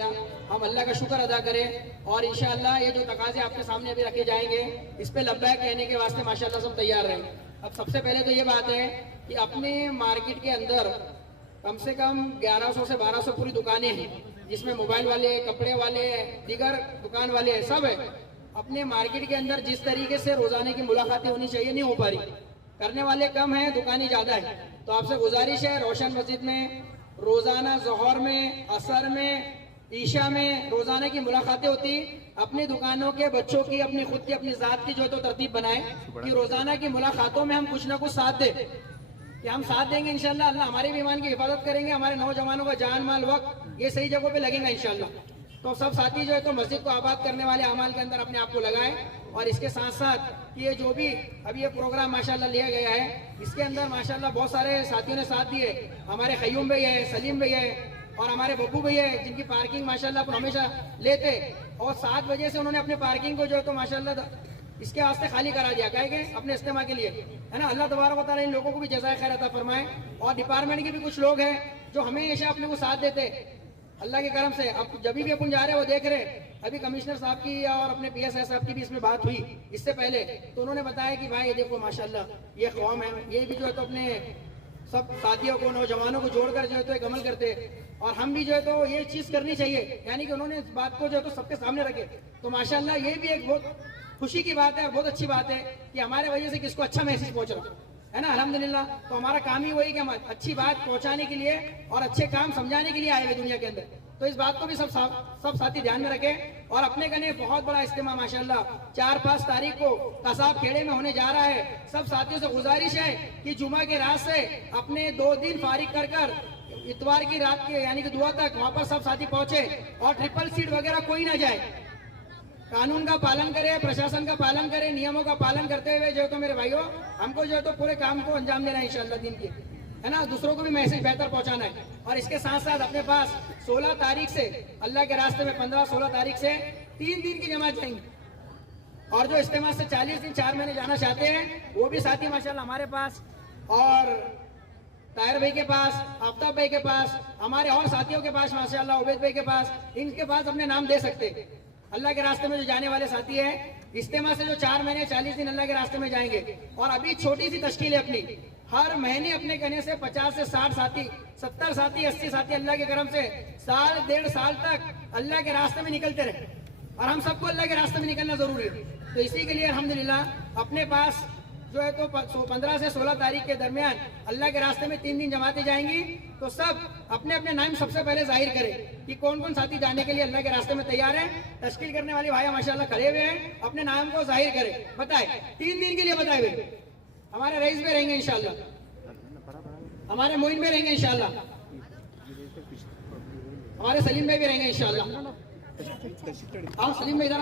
हम अल्लाह का शुक्र अदा करें और इंशाअल्लाह ये जो तकाजे आपके सामने अभी रखे जाएंगे इस पे लब्बैक कहने के वास्ते माशाअल्लाह सब तैयार रहें। अब सबसे पहले तो ये बात है कि अपने मार्केट के अंदर कम से कम 1100 से 1200 पूरी दुकानें हैं, जिसमें मोबाइल वाले, कपड़े वाले, दीगर दुकान वाले सब है। अपने मार्केट के अंदर जिस तरीके से रोजाने की मुलाकातें होनी चाहिए नहीं हो पा रही, करने वाले कम है, दुकानें ज्यादा है। तो आपसे गुजारिश है रोशन मस्जिद में रोजाना जोहर में, असर में, ईशा में रोजाना की मुलाकातें होती। अपनी दुकानों के बच्चों की, अपनी खुद की, अपनी जात की जो तो तरतीब बनाए कि रोजाना की मुलाकातों में हम कुछ ना कुछ साथ दे, कि हम साथ देंगे इंशाल्लाह। अल्लाह हमारे भी ईमान की हिफाजत करेंगे, हमारे नौजवानों का जान माल वक्त ये सही जगहों पे लगेगा इंशाल्लाह। तो सब साथी जो है तो मस्जिद को आबाद करने वाले अमाल के अंदर अपने आप को लगाए। और इसके साथ साथ ये जो भी अभी ये प्रोग्राम माशाल्लाह लिया गया है, इसके अंदर माशाल्लाह बहुत सारे साथियों ने साथ दिए। हमारे खयूम भाई है, सलीम भाई है और हमारे बब्बू भैया है, जिनकी पार्किंग माशाल्लाह हमेशा लेते और 7 बजे से उन्होंने अपने पार्किंग को जो है तो माशाल्लाह इसके वास्ते खाली करा दिया, क्या है अपने इस्तेमा के लिए, है ना। अल्लाह तबारक व तआला इन लोगों को भी जज़ाए खैर अता फरमाए। और डिपार्टमेंट के भी कुछ लोग हैं जो हमेशा अपने को साथ देते अल्लाह के करम से। अब जब भी अपन जा रहे वो देख रहे, अभी कमिश्नर साहब की और अपने PSI साहब की भी इसमें बात हुई इससे पहले, तो उन्होंने बताया कि भाई ये देखो माशाल्लाह ये कौम है, ये भी जो है तो अपने सब साथियों को, नौजवानों को जोड़कर जो है तो एक अमल करते और हम भी जो है तो ये चीज करनी चाहिए। यानी कि उन्होंने इस बात को जो है तो सबके सामने रखे, तो माशाल्लाह ये भी एक बहुत खुशी की बात है, बहुत अच्छी बात है कि हमारे वजह से किसको अच्छा मैसेज पहुंच रहा है ना, अल्हम्दुलिल्लाह। तो हमारा काम ही वही कि हम अच्छी बात पहुंचाने के लिए और अच्छे काम समझाने के लिए आए हुए दुनिया के अंदर। तो इस बात को भी सब साथी ध्यान में रखें। और अपने कने बहुत बड़ा इज्तिमा माशाल्लाह 4-5 तारीख को कसाब खेड़े में होने जा रहा है। सब साथियों से गुजारिश है कि जुमा के रात से अपने 2 दिन फारिग कर इतवार की रात के यानी कि दुआ तक वहां पर सब साथी पहुंचे और ट्रिपल सीट वगैरह कोई ना जाए। कानून का पालन करे, प्रशासन का पालन करे, नियमों का पालन करते हुए जो है तो मेरे भाइयों हमको जो है तो पूरे काम को अंजाम देना है इंशाल्लाह दिन के, है ना। दूसरों को भी मैसेज बेहतर पहुंचाना है। और इसके साथ साथ अपने पास 16 तारीख से अल्लाह के रास्ते में 15-16 तारीख से 3 दिन की जमात जाएंगी। और जो इस्तेमाल से 40 दिन 4 महीने जाना चाहते हैं वो भी साथी माशाल्लाह हमारे पास और ताहिर भाई के पास, आफ्ताब भाई के पास, हमारे और साथियों के पास माशाल्लाह, उबैद भाई के पास, इनके पास अपने नाम दे सकते। अल्लाह के रास्ते में जो जाने वाले साथी है इस्तेमाल से जो 4 महीने 40 दिन अल्लाह के रास्ते में जाएंगे। और अभी छोटी सी तश्कील है अपनी, हर महीने अपने कहने से 50 से 60 साथी, 70 साथी, 80 साथी अल्लाह के करम से साल 1.5 साल तक अल्लाह के रास्ते में निकलते रहे। और हम सबको अल्लाह के रास्ते में निकलना जरूरी है। तो इसी के लिए अल्हम्दुलिल्लाह अपने पास जो है तो 15 से 16 तारीख के दरमियान अल्लाह के रास्ते में 3 दिन जमाते जाएंगी। तो सब अपने अपने नाम सबसे पहले जाहिर करें कि कौन कौन साथी जाने के लिए अल्लाह के रास्ते में तैयार है। तश्कील करने वाले भाई माशाल्लाह खड़े हुए हैं, अपने नाम को जाहिर करें, बताए 3 दिन के लिए बताए हुए। हमारे रईस में रहेंगे इंशाल्लाह, हमारे मोइन में रहेंगे इंशाल्लाह, हमारे सलीम भाई भी रहेंगे इंशाल्लाह। हाँ सलीम भाई इधर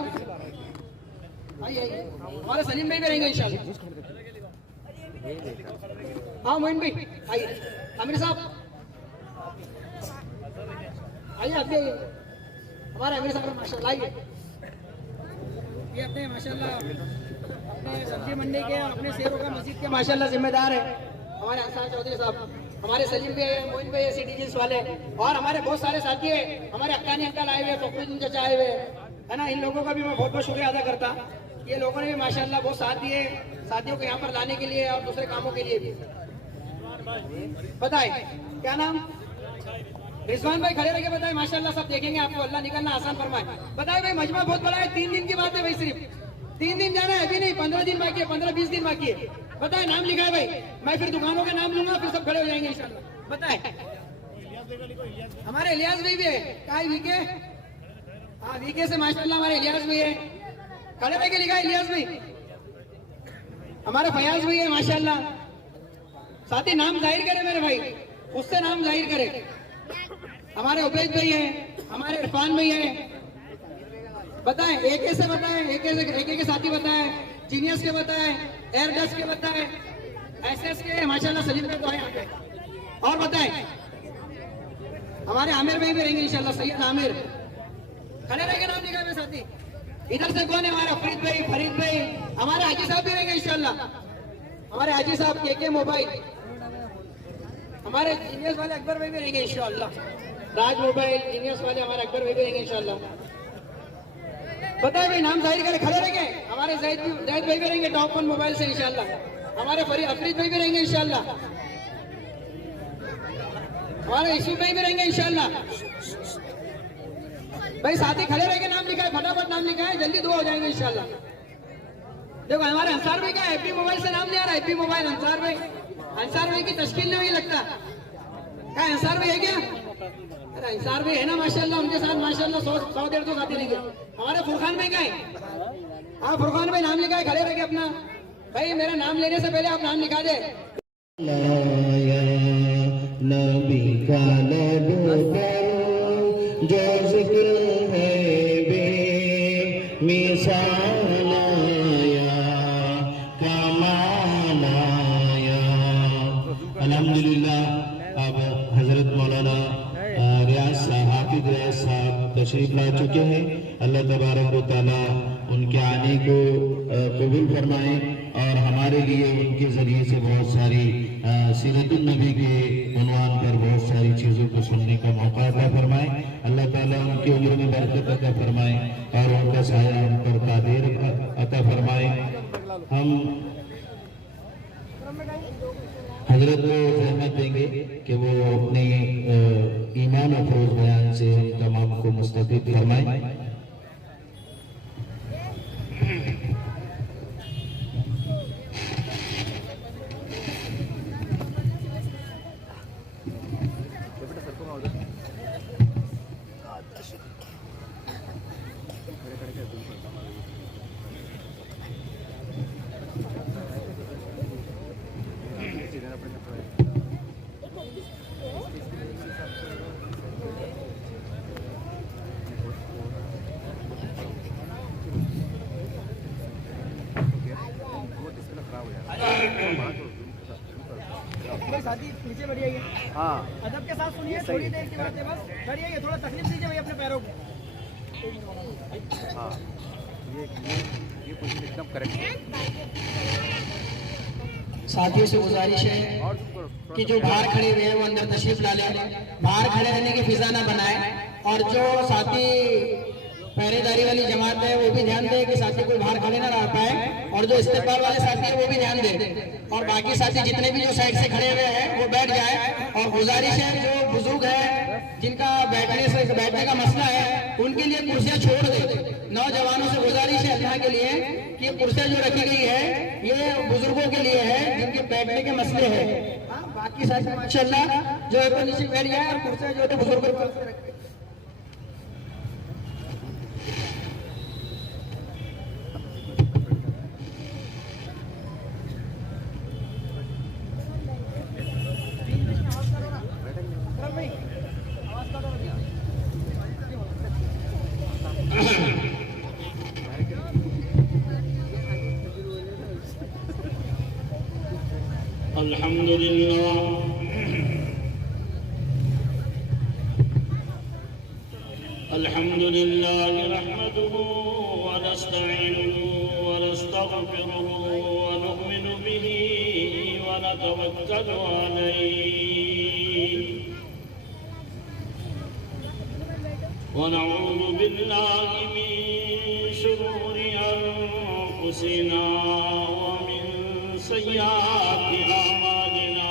आइए, हमारे सलीम भाई भी रहेंगे इंशाल्लाह। हाँ मोइन भाई आइए, आमिर साहब आइए, आप हमारे आमिर साहब माशाल्लाह आइए। ये अपने माशाल्लाह अपने सब्जी मंडी के और अपने शेरों का मस्जिद के माशाल्लाह जिम्मेदार है हमारे अंसार चौधरी साहब। हमारे सलीम भी है, मोइन भाई है, CDGs वाले, और हमारे बहुत सारे साथी है। हमारे अक्कानी अंकल आए हुए, फखरुद्दीन चाचा आए हुए, है ना। इन लोगों का भी मैं बहुत बहुत शुक्रिया अदा करता। ये लोगों ने भी माशाल्लाह बहुत साथ दिए साथियों को यहाँ पर लाने के लिए और दूसरे कामों के लिए भी। बताए क्या नाम? रिजवान भाई खड़े रह के बताए माशाल्लाह, सब देखेंगे आपको, अल्लाह निकलना आसान फरमाए। बताए भाई मजमा बहुत बड़ा है, 3 दिन की बात है भाई, सिर्फ 3 दिन जाना है, अभी नहीं 15 दिन बाकी है, 15-20 दिन बाकी है। बताए नाम लिखा है भाई, मैं फिर दुकानों का नाम लूंगा, फिर सब खड़े हो जाएंगे इंशाल्लाह। बताए हमारे इलियास भाई भी है, काय वीके, हाँ वीके से माशाल्लाह हमारे इलियास भाई है, खड़े रह के लिखा है इलियास भाई। हमारे फयाज भाई है माशाल्लाह। साथी नाम जाहिर करे मेरे भाई, उससे नाम जाहिर करे। हमारे उबैद भाई है, हमारे इरफान भाई है। बताएं एक से बताएं, एक के साथी बताएं, जीनियस के बताएं, एयरडस्ट के बताएं, SS के माशाल्लाह, सलीम भाई तो है यहाँ पे। और बताएं हमारे आमिर भाई भी रहेंगे इंशाल्लाह, सैयद आमिर, खड़े रहेंगे, नाम लिखा है साथी। इधर से कौन है? हमारा फरीद भाई, हमारे हाजी साहब भी रहेंगे इंशाल्लाह, हमारे हाजी साहब के मोबाइल, हमारे जीनियस वाले अकबर भाई भी रहेंगे इंशाल्लाह। राज मोबाइल जीनियस वाले हमारे अकबर भाई भी रहेंगे इंशाल्लाह। बताए भाई नाम जाहिर करे खड़े रहेंगे। हमारे जाहिद भाई भी रहेंगे टॉप 1 मोबाइल से इंशाल्लाह। हमारे अफरीद भाई भी रहेंगे इंशाल्लाह। हमारे यूसुफ भाई भी रहेंगे इंशाल्लाह। भाई साथी खड़े रहेंगे, नाम लिखा है, फटाफट नाम लिखा है, जल्दी दुआ हो जाएंगे इंशाल्लाह। देखो हमारे अंसार भाई का हैप्पी मोबाइल से नाम नहीं आ रहा। हैप्पी मोबाइल अंसार भाई की तश्कील नहीं हुई लगता। क्या अंसार भाई है क्या? अरे अंसार भाई है ना माशाल्लाह, उनके साथ माशाल्लाह 100-150 साथी रहेंगे। हमारे फुरखान भाई का है। हाँ फुरखान भाई नाम लिखा है, खड़े रहेंगे अपना। भाई मेरा नाम लेने से पहले आप नाम लिखा दे। नबी का लब पर जो जिक्र है बे मिसाल आया कमाल आया। अल्हम्दुलिल्लाह। अब हजरत मौलाना रियाज साहब हाफिज रियाज साहब तशरीफ ला चुके हैं। अल्लाह तबारक व तआला उनके आने को कबूल फरमाए और हमारे लिए उनके जरिए से बहुत सारी सीरतुन नबी के उन्वान पर बहुत सारी चीज़ों को सुनने का मौका अता फरमाए। अल्लाह ताला उनकी उम्र में बरकत अता फरमाए और उनका साया उन पर कादिर अता फरमाए। हम हजरत को रहमत देंगे कि वो अपने ईमान अफरोज बयान से हम तमाम को मुस्तफीद फरमाए। साथी नीचे बढ़िए। हाँ अदब के साथ सुनिए, थोड़ी देर की बात है बस। बढ़िए थोड़ा तकलीफ दीजिए भाई अपने पैरों को। हाँ ये पोजीशन एकदम करेक्ट है। साथियों से गुजारिश है कि जो बाहर खड़े हुए हैं वो अंदर तशरीफ ला लें। बाहर खड़े रहने की फिजा ना बनाए। और जो साथी पहरेदारी वाली जमात है वो भी ध्यान दे कि साथी कोई बाहर खड़े ना रह पाए। और जो इस्तेकबाल वाले साथी है वो भी ध्यान दे। और बाकी साथी जितने भी जो साइड से खड़े हुए हैं वो बैठ जाए। और गुजारिश है जो बुजुर्ग है जिनका बैठने का मसला है उनके लिए कुर्सियां छोड़ दे। नौजवानों से गुजारिश है अल्लाह के लिए कि कुर्सियां जो रखी गई है ये बुजुर्गों के लिए है जिनके बैठने के मसले है। बाकी साथी माशाल्लाह जो है तो नीचे बैठ जाए और कुर्सियां जो है बुजुर्गों को रखे। अल्हम्दुलिल्लाह अल्हम्दुलिल्लाह नहमदुहु व नस्तईनुहु व नस्तगफिरुहु व नु'मिनु बिही व नतवक्कलु अलैहि व नऊज़ु बिल्लाहि मिन शुरूरि अनफुसिना व मिन सय्यिआति अमालिना।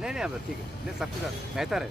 नहीं अब ठीक है नहीं सब कुछ बेहतर है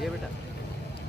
ये बेटा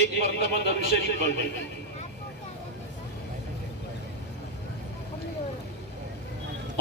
एक मर्तबा दरूद शरीफ पढ़ लें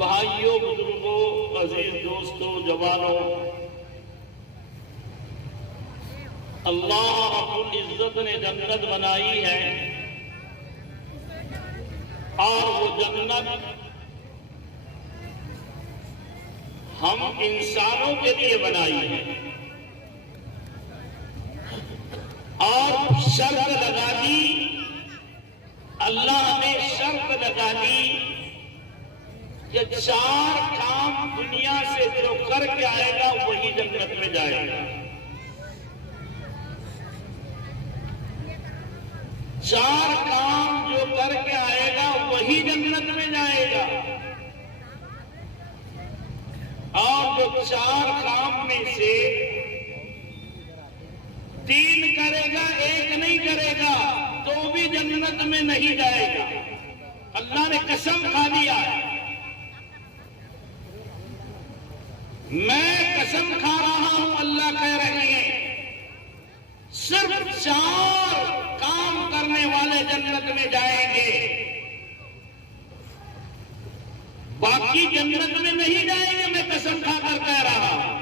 भाइयों बुजुर्गों अजीज दोस्तों जवानों अल्लाह रब्बुल इज्जत ने जन्नत बनाई है और वो जन्नत हम इंसानों के लिए बनाई है और शर्त लगा दी, अल्लाह ने शर्त लगा दी कि 4 काम दुनिया से जो करके आएगा वही जन्नत में जाएगा। 4 काम जो करके आएगा वही जन्नत में जाएगा। और जो 4 काम में से 3 करेगा, 1 नहीं करेगा, तो भी जन्नत में नहीं जाएगा। अल्लाह ने कसम खा दिया है। मैं कसम खा रहा हूं, अल्लाह कह रहे हैं, सिर्फ 4 काम करने वाले जन्नत में जाएंगे, बाकी जन्नत में नहीं जाएंगे। मैं कसम खाकर कह रहा हूं।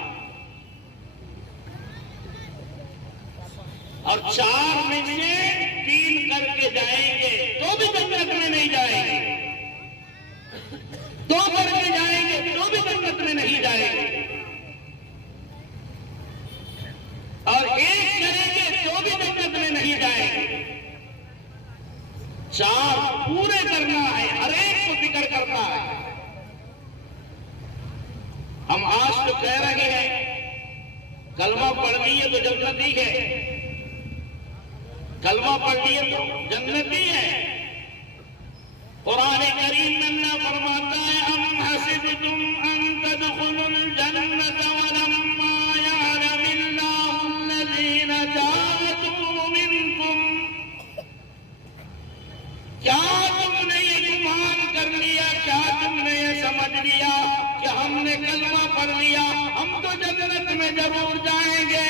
और 4 में से 3 करके जाएंगे तो भी जन्नत में नहीं जाएंगे, 2 करके जाएंगे तो भी जन्नत में नहीं जाएंगे, और 1 करेंगे तो भी जन्नत में नहीं जाएंगे। 4 पूरे करना है, हर एक को फिक्र करना है। हम आज तो कह रहे हैं कलमा पढ़ लिए तो जन्नती है, कलमा पढ़ लिए तो जन्नती है। कुरान करीम में अल्लाह फरमाता है, अम हसिबतुम अन तदखुलुल जन्नत वलम्मा यअलमिल्लाहु अल्लज़ीना जाहदू मिनकुम। क्या तुमने ये गुमान कर लिया, क्या तुमने ये समझ लिया कि हमने कलमा पढ़ लिया, हम तो जन्नत में जरूर जाएंगे?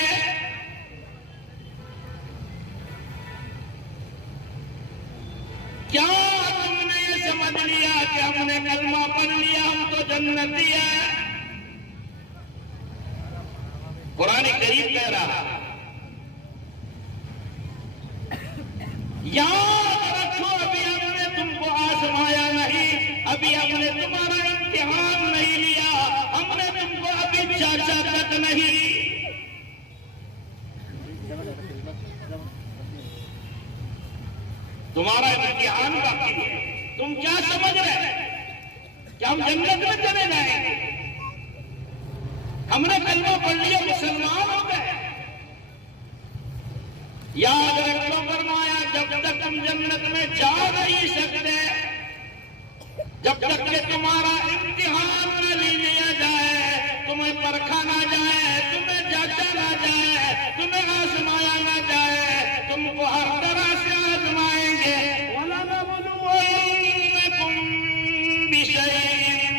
क्या तुमने ये समझ लिया कि हमने कलमा पढ़ लिया, हम तो जन्नती है? कुरान करीम कह रहा, याद रखो अभी हमने तुमको आजमाया नहीं, अभी हमने तुम्हारा इम्तिहान नहीं लिया, हमने तुमको अभी जांचा तक नहीं। तुम्हारा इम्तिहान बाकी है। तुम क्या समझ रहे कि हम जन्नत में चले जाएंगे? हमने कलमा पढ़ लिया, मुसलमान हो गए। याद रखो फरमाया, जब तक तुम जन्नत में जा नहीं सकते, जब तक कि तुम्हारा इम्तिहान न लिया जाए, तुम्हें परखा ना जाए, तुम्हें जांचा ना जाए, तुम्हें आजमाया ना जाए, तुमको हर तरह से आजमाएंगे। वलनबलुवन्नकुम बिशैइन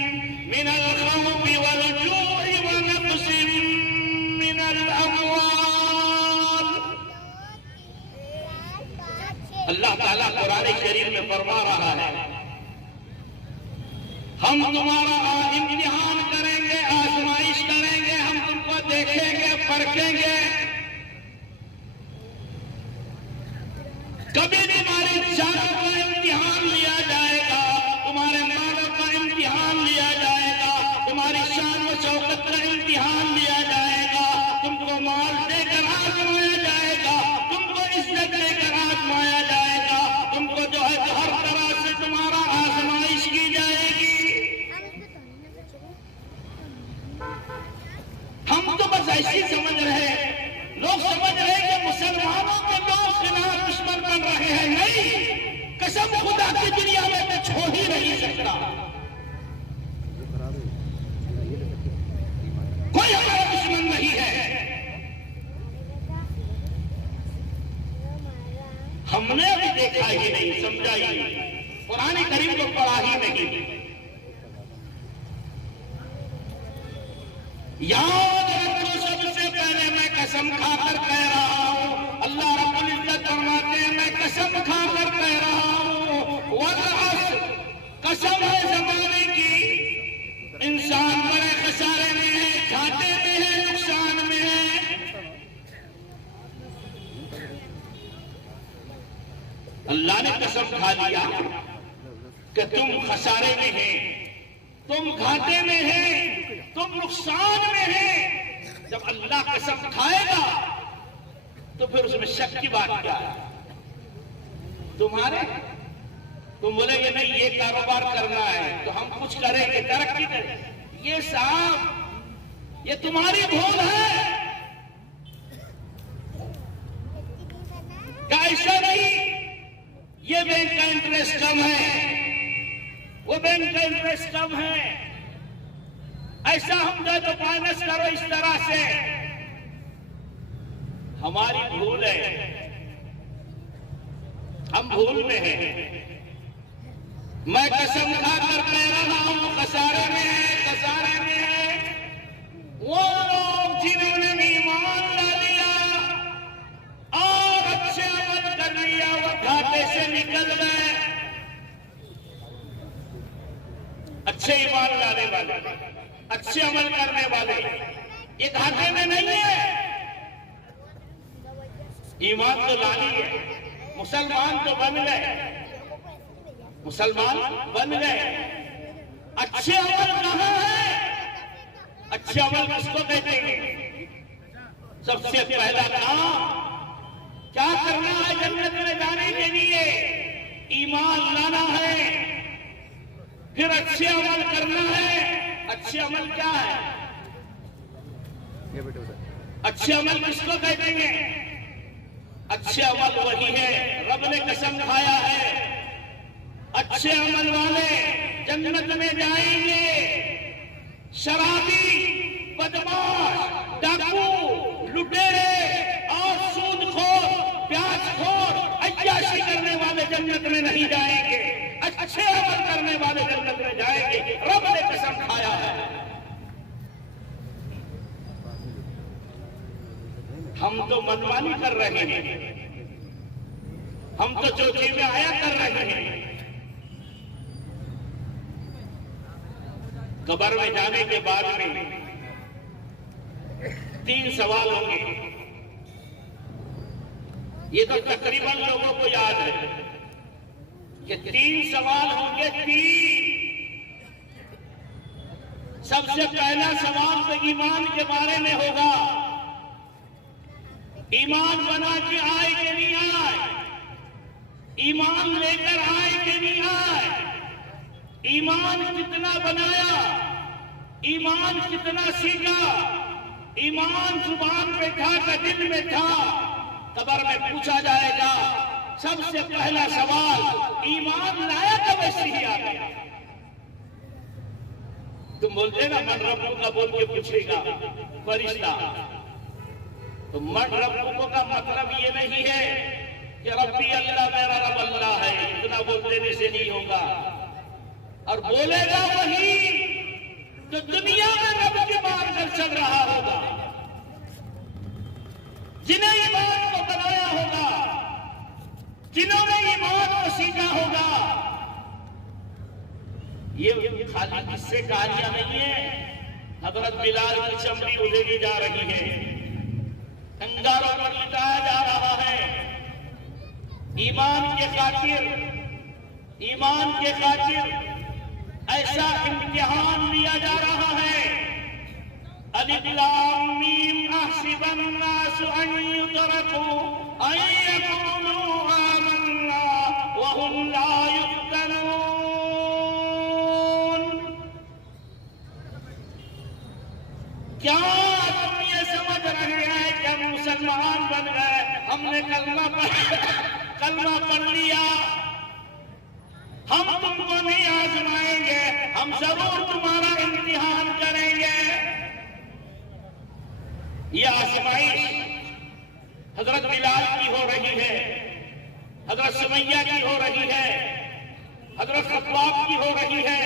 मिनल खौफि वल जू'i व नक़्सिन मिनल अमवाल। अल्लाह ताला कुरान शरीफ में फरमा रहा है, हम तुम्हारा इम्तिहान करेंगे, आजमाइश करेंगे, हम तुमको देखेंगे, परखेंगे। कभी तुम्हारी जानों का इम्तिहान लिया जाएगा, तुम्हारे मालों का इम्तिहान लिया जाएगा, तुम्हारी शान व शौकत का इम्तिहान लिया जाएगा, तुमको माल देकर आजमाया जाएगा, तुमको इज्जत देकर आजमाया जाएगा, तुमको जो है हर तरह से तुम्हारा आजमाइश की जाएगी। हम तो बस ऐसी समझ रहे, लोग समझ रहे कि मुसलमानों के लोग खिलाफ दुश्मन बन रहे हैं। नहीं, कसम खुदा की दुनिया में मैं छोड़ ही नहीं सकता। कोई हमारा दुश्मन नहीं है। हमने अभी देखा ही नहीं, समझा ही नहीं, कुरान करीम को पढ़ा ही नहीं। याद रखो, सबसे पहले मैं कसम खाकर कह रहा हूं, अल्लाह रब्बुल इज्जत फरमाते हैं, मैं कसम खाकर कह रहा हूं, वल अस्र, कसम है जमाने की, इंसान बड़े खसारे में है, घाटे में है, नुकसान में है। अल्लाह ने कसम खा लिया कि तुम खसारे में हैं, तुम घाटे में है, तुम नुकसान में है। जब अल्लाह कसम खाएगा तो फिर उसमें शक की बात क्या है? तुम बोलेगे नहीं ये कारोबार करना है तो हम कुछ करेंगे, तरक्की करेंगे। ये साहब, ये तुम्हारी भूल है। क्या ऐसा नहीं? ये बैंक का इंटरेस्ट कम है, वो बैंक का इंटरेस्ट कम है, ऐसा हम दे तो फाइनेंस करो इस तरह से। हमारी भूल है, हम भूल में हैं। मैं कसम खाकर कह रहा हूं, खसारे में है वो लोग जिन्होंने ईमान ला लिया और अच्छे अमल कर लिया, वो घाटे से निकल गए। अच्छे ईमान लाने वाले, अच्छे अमल करने वाले ये घाटे में नहीं है। ईमान तो लानी है, मुसलमान तो बन गए, मुसलमान बन गए। अच्छे अमल कहां है? अच्छे अमल किसको कहते हैं? सबसे पहला काम क्या करना है जन्नत में जाने के लिए? ईमान लाना है, फिर अच्छे अमल करना है। अच्छे अमल क्या है? अच्छे अमल किसको कहते हैं? अच्छे अमल वही है, रब ने कसम खाया है, अच्छे अमल वाले जन्नत में जाएंगे। शराबी, बदमाश, डाकू, लुटेरे और सूदखोर, प्याजखोर, अय्याशी करने वाले जन्नत में नहीं जाएंगे। अच्छे अमल करने वाले जन्नत में जाएंगे, रब ने कसम खाया है। हम तो मनमानी कर रहे हैं, हम तो जो चीजें आया कर रहे हैं। कब्र में जाने के बाद में 3 सवाल होंगे। ये तो तकरीबन लोगों को याद है कि 3 सवाल होंगे। 3 सबसे पहला सवाल तो ईमान के बारे में होगा। ईमान बना के आए कि नहीं आए? ईमान लेकर आए कि नहीं आए? ईमान कितना बनाया? ईमान कितना सीखा? ईमान जुबान पे था कि दिल में था? कब्र में पूछा जाएगा। सबसे पहला सवाल, ईमान लाया कब ऐसे ही आ गया? तुम बोलते ना मन रब्बू का बोल के पूछेगा फरिश्ता, तो मन रब्बू का मतलब ये नहीं है कि रब्बी अल्लाह मेरा रब अल्लाह है, इतना बोल देने से नहीं होगा। और बोलेगा वही जो दुनिया में रब के मार्ग चल रहा होगा, जिन्हें ईमान को बनाया होगा, जिन्होंने ईमान को सीखा होगा। ये खाली किस्से कहानियां नहीं है। हजरत बिलाल की चमड़ी उधेड़ी जा रही है, अंगारों पर लिटाया जा रहा है। ईमान के खातिर ऐसा इम्तिहान लिया जा रहा है। अलिफ लाम मीम अहसिबन नास अन युतरकू अन यक़ूलू आमन्ना व हुम ला युफ्तनून। क्या तुम ये समझ रहे हैं कि हम मुसलमान बन गए, हमने कलमा पढ़ लिया, हम तुमको नहीं आजमाएंगे, हम जरूर तुम्हारा इम्तिहान करेंगे? यह आजमाइश हजरत बिलाल की हो रही है, हजरत सुमैया की हो रही है, हजरत खब्बाब की हो रही है।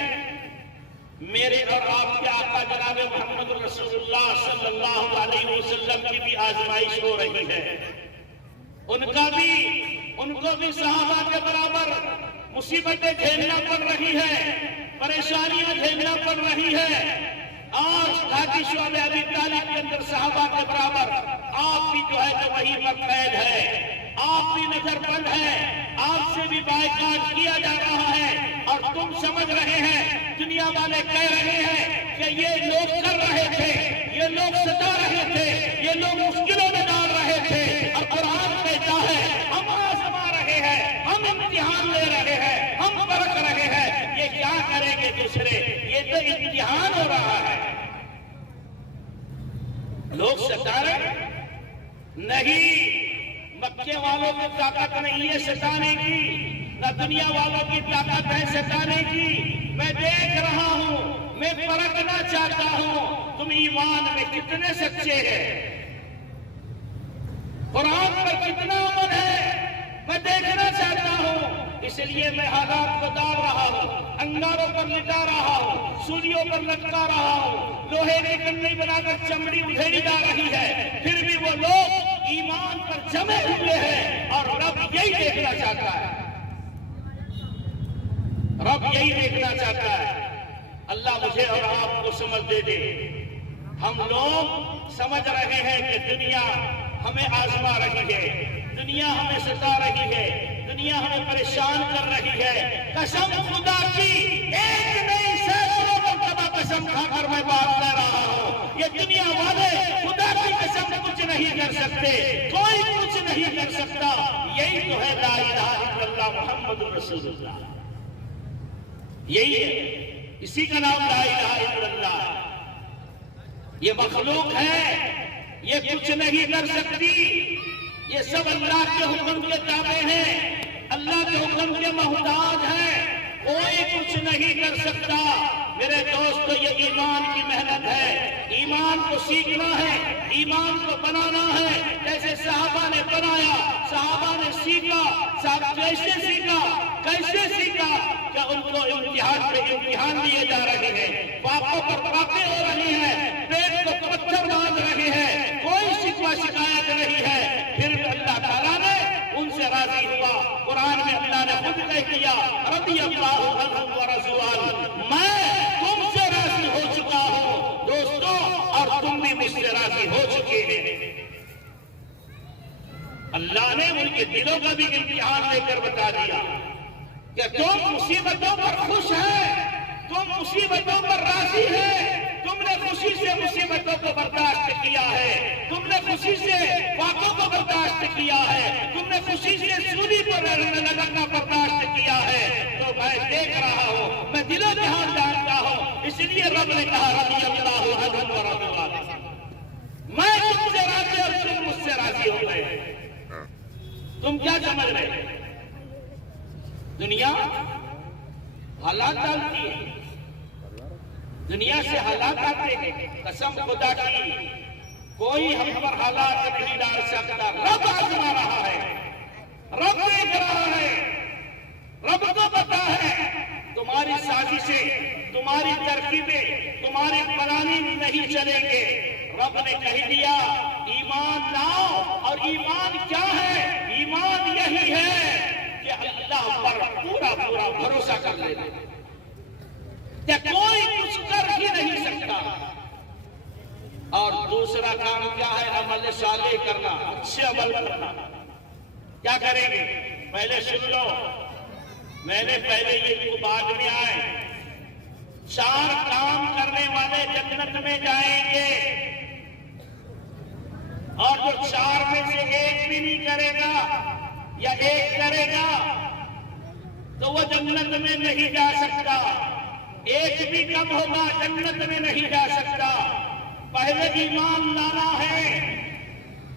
मेरे और आपके आका जनाब मोहम्मद रसूलुल्लाह सल्लल्लाहु अलैहि वसल्लम की भी आजमाइश हो रही है। उनको भी सहाबा के बराबर मुसीबतें झेलना पड़ रही है, परेशानियां झेलना पड़ रही है। आज घाटी शोबे अबी तालिब के अंदर सहाबा के बराबर आप भी जो है तो वही पर कैद है, आप भी नजरबंद है, आपसे भी बायकाट किया जा रहा है। और तुम समझ रहे हैं दुनिया वाले कह रहे हैं कि ये लोग कर रहे थे, ये लोग सता रहे थे, ये लोग मुश्किलों में डाल रहे थे, और कुरान कहता है हम आजमा रहे हैं, हम इम्तिहान ले रहे हैं, हम परख रहे हैं। ये क्या करेंगे दूसरे? ये तो इम्तिहान हो रहा है। लोग सता रहे नहीं, मक्के वालों की ताकत नहीं है सताने की, न दुनिया वालों की ताकत है सताने की। मैं देख रहा हूं, मैं परखना चाहता हूं तुम ईमान में कितने सच्चे हैं, कुरान पर कितना अमल है, मैं देखना चाहता हूं। इसलिए मैं हालात को डाल रहा हूं, अंगारों पर लिटा रहा हूं, सूलियों पर लटका रहा हूं, लोहे की कन्नी बनाकर चमड़ी उधेड़ी जा रही है, फिर भी वो लोग ईमान पर जमे हुए हैं। और रब यही देखना चाहता है, रब यही देखना चाहता है। अल्लाह मुझे और आपको समझ दे दे। हम लोग समझ रहे हैं कि दुनिया हमें आजमा रही है, दुनिया हमें सता रही है, दुनिया हमें परेशान कर रही है। कसम खुदा की एक नहीं सैकड़ों मरतबा कसम खाकर मैं बात कर रहा हूं, ये दुनिया वाले खुदा की कसम कुछ नहीं कर सकते, कोई कुछ नहीं कर सकता। यही तो है ला इलाहा इल्लल्लाह मुहम्मदुर रसूलुल्लाह, यही है, इसी का नाम ला इलाहा इल्लल्लाह। ये मखलूक है, ये कुछ नहीं कर सकती, ये सब अल्लाह के हुक्म के ताबे हैं, अल्लाह के हुक्म के मोहताज हैं, कोई कुछ नहीं कर सकता। मेरे दोस्तों, ये ईमान की मेहनत है, ईमान को सीखना है, ईमान को बनाना है। जैसे सहाबा ने बनाया, सहाबा ने सीखा, साहब कैसे सीखा, कैसे सीखा? क्या उनको इम्तिहान पे इम्तिहान दिए जा रहे हैं, पापों पर पापें हो रही हैं, पेट को पत्थर बांध रहे हैं, कोई शिकवा शिकायत नहीं है, फिर भी अल्लाह ताला ने उनसे राजी हुआ। कुरान में अल्लाह ने खुद कह दिया रदियल्लाहु अन्हु व रज़ुअन, मैं तुमसे राजी हो चुका हूं दोस्तों, और तुम भी मुझसे राजी हो चुके हैं। अल्लाह ने उनके दिलों का भी इम्तिहान लेकर बता दिया कि तुम मुसीबतों पर खुश है, तुम मुसीबतों पर राजी है, तुमने खुशी से मुसीबतों को बर्दाश्त किया है, तुमने खुशी से वाक़ों को बर्दाश्त किया है, तुमने खुशी से सूली पर लगना बर्दाश्त किया है। तो मैं देख रहा हूं, मैं दिलो जहान जानता हूं, इसलिए रब ने कहा रज़ियल्लाहु अन्हु व रज़ुअन, मैं तुमसे राजी और तुम मुझसे राजी हो गए। तुम क्या समझ रहे? दुनिया हालात डालती है, दुनिया से हालात आते हैं। कसम खुदा की कोई हम पर हालात नहीं डाल सकता। रब आजमा रहा है, रब देख रहा है, रब को पता है तुम्हारी साजिशें, तुम्हारी तरकीबें, तुम्हारे प्लानी नहीं चलेंगे। रब ने कह दिया ईमान लाओ, और ईमान क्या है? ईमान यही है कि अल्लाह पर पूरा पूरा भरोसा कर लेना, क्या कोई कुछ कर ही नहीं सकता। और दूसरा काम क्या है? अमल साले करना, अच्छे अमल करना। क्या करेंगे? पहले सुन लो, मैंने पहले ये बाद में आए, 4 काम करने वाले जन्नत में जाएंगे, और जो 4 में से एक भी नहीं करेगा या एक करेगा तो वो जन्नत में नहीं जा सकता। एक भी कम होगा जन्नत में नहीं जा सकता। पहले ईमान लाना है,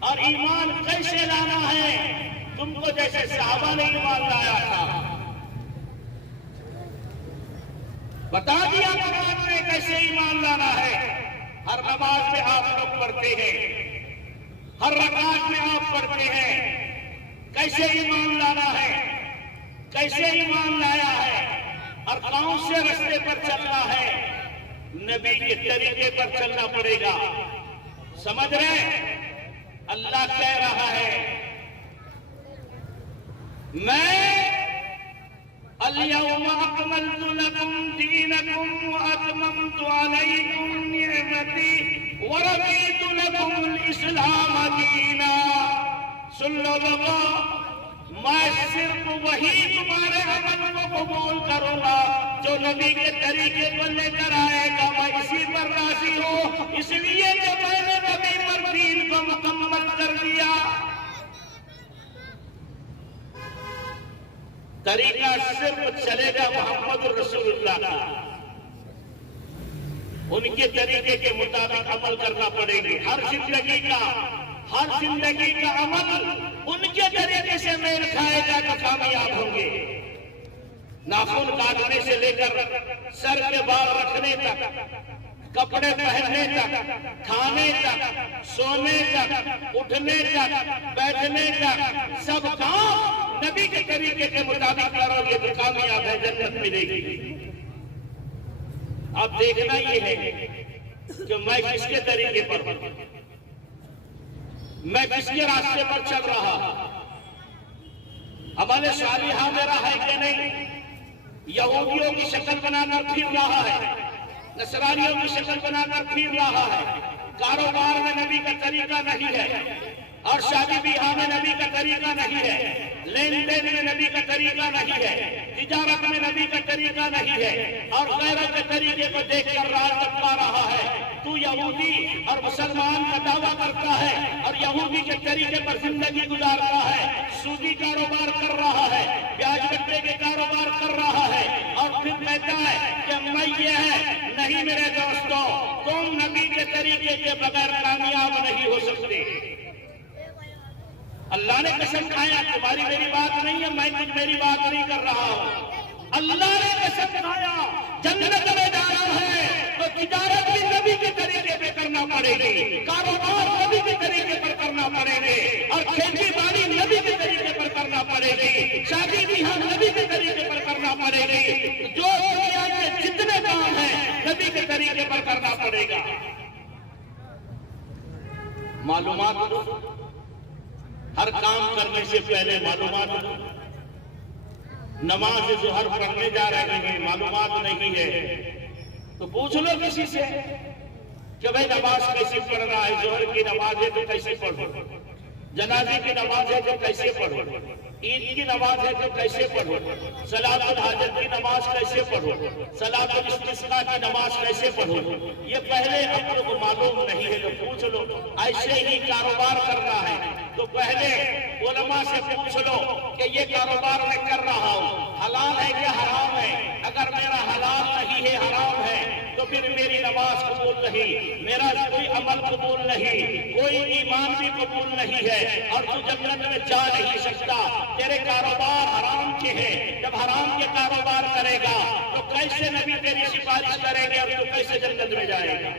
और ईमान कैसे लाना है? तुमको जैसे सहाबा ने ईमान लाया था बता दिया कुरान में कैसे ईमान लाना है। हर नमाज में आप लोग पढ़ते हैं, हर रकात में आप पढ़ते हैं, कैसे ईमान लाना है, कैसे ईमान लाया है, और कौन से रास्ते पर चलना है? नबी के तरीके पर चलना पड़ेगा। समझ रहे? अल्लाह कह रहा है मैं अल-यौमा अकमलतु लकुम दीनकुम व अतममतु अलैकुम निअमती व रदीतु लकुमुल इस्लाम दीना। सुन लो लोगों, मैं सिर्फ वही तुम्हारे अमल को कबूल करूंगा जो जो नबी के तरीके को लेकर आएगा मैं इसी पर राजी हूँ, इसलिए जो मैंने नबी पर दीन को मुकम्मल कर दिया। तरीका सिर्फ चलेगा मोहम्मद रसूलुल्लाह का, उनके तरीके के मुताबिक अमल करना पड़ेगी। हर जिंदगी का अमल उनके तरीके से मेल खाएगा तो कामयाब होंगे। नाखून काटने से लेकर सर के बाल रखने तक, कपड़े पहनने तक, खाने तक, सोने तक, उठने तक, बैठने तक, सब काम नबी के तरीके के मुताबिक करोगे तो कामयाब है, जन्नत मिलेगी। अब देखना ये है कि मैं किसके तरीके पर हूं, मैं किसके रास्ते पर चल रहा हूं, अमल सालिहा मेरा है कि नहीं। यहूदियों की शक्ल बनाकर फिर रहा है, नसरानियों की शक्ल बनाकर फिर रहा है, कारोबार में नबी का तरीका नहीं है, और शादी ब्याह में नबी का तरीका नहीं है, लेन देन में नबी का तरीका नहीं है, तिजारत में नबी का तरीका नहीं है, और गैरों के तरीके को देखकर राज टपका रहा है। तू यहूदी और मुसलमान का दावा करता है और यहूदी के तरीके पर जिंदगी गुजारता है, सूदी कारोबार कर रहा है, ब्याज गट्टे के कारोबार कर रहा है, और फिर कहता है कि मैं ये है। नहीं मेरे दोस्तों, तुम नबी के तरीके के बगैर कामयाब नहीं हो सकते। अल्लाह ने कसम खाया, तुम्हारी मेरी बात नहीं है, मैं कुछ मेरी बात नहीं कर रहा हूं। अल्लाह ने कसम खाया, जन्नत में जाना है तो तिजारत भी नबी के तरीके पे करना पड़ेगी, कारोबार नबी के तरीके पर करना पड़ेंगे, और खेती बाड़ी नबी के तरीके पर करना पड़ेगी, शादी ब्याह नबी के तरीके पर करना पड़ेगी। जो दुनिया के जितने काम है नबी के तरीके पर करना पड़ेगा। मालूमात दो, हर काम करने से पहले मालूमात दो। नमाज ज़ोहर पढ़ने जा रहे हैं, मालूमात नहीं है तो पूछ लो किसी से कि भाई नमाज कैसे पढ़ना है, ज़ोहर की नमाज है तो कैसे पढ़ो, जनाजे की नमाज है तो कैसे पढ़ो, ईद की नमाज है तो कैसे पढ़ो, सलातुल हाजत की नमाज कैसे पढ़ो, सलातुल इस्तिस्का की नमाज कैसे पढ़ो, ये पहले हम लोग को मालूम नहीं है तो पूछ लो। ऐसे ही कारोबार करना है तो पहले उलमा से पूछ लो कि ये कारोबार मैं कर रहा हूँ हलाल है कि हराम है। अगर मेरा हलाल नहीं है, हराम है, तो फिर मेरी नमाज कबूल नहीं, मेरा कोई अमल कबूल नहीं, कोई ईमान भी कबूल नहीं है, और तू जन्नत में जा नहीं सकता। तेरे कारोबार हराम के हैं। जब हराम के कारोबार करेगा तो कैसे नबी तेरी सिफारिश करेंगे और तू कैसे जन्नत में जाएगा,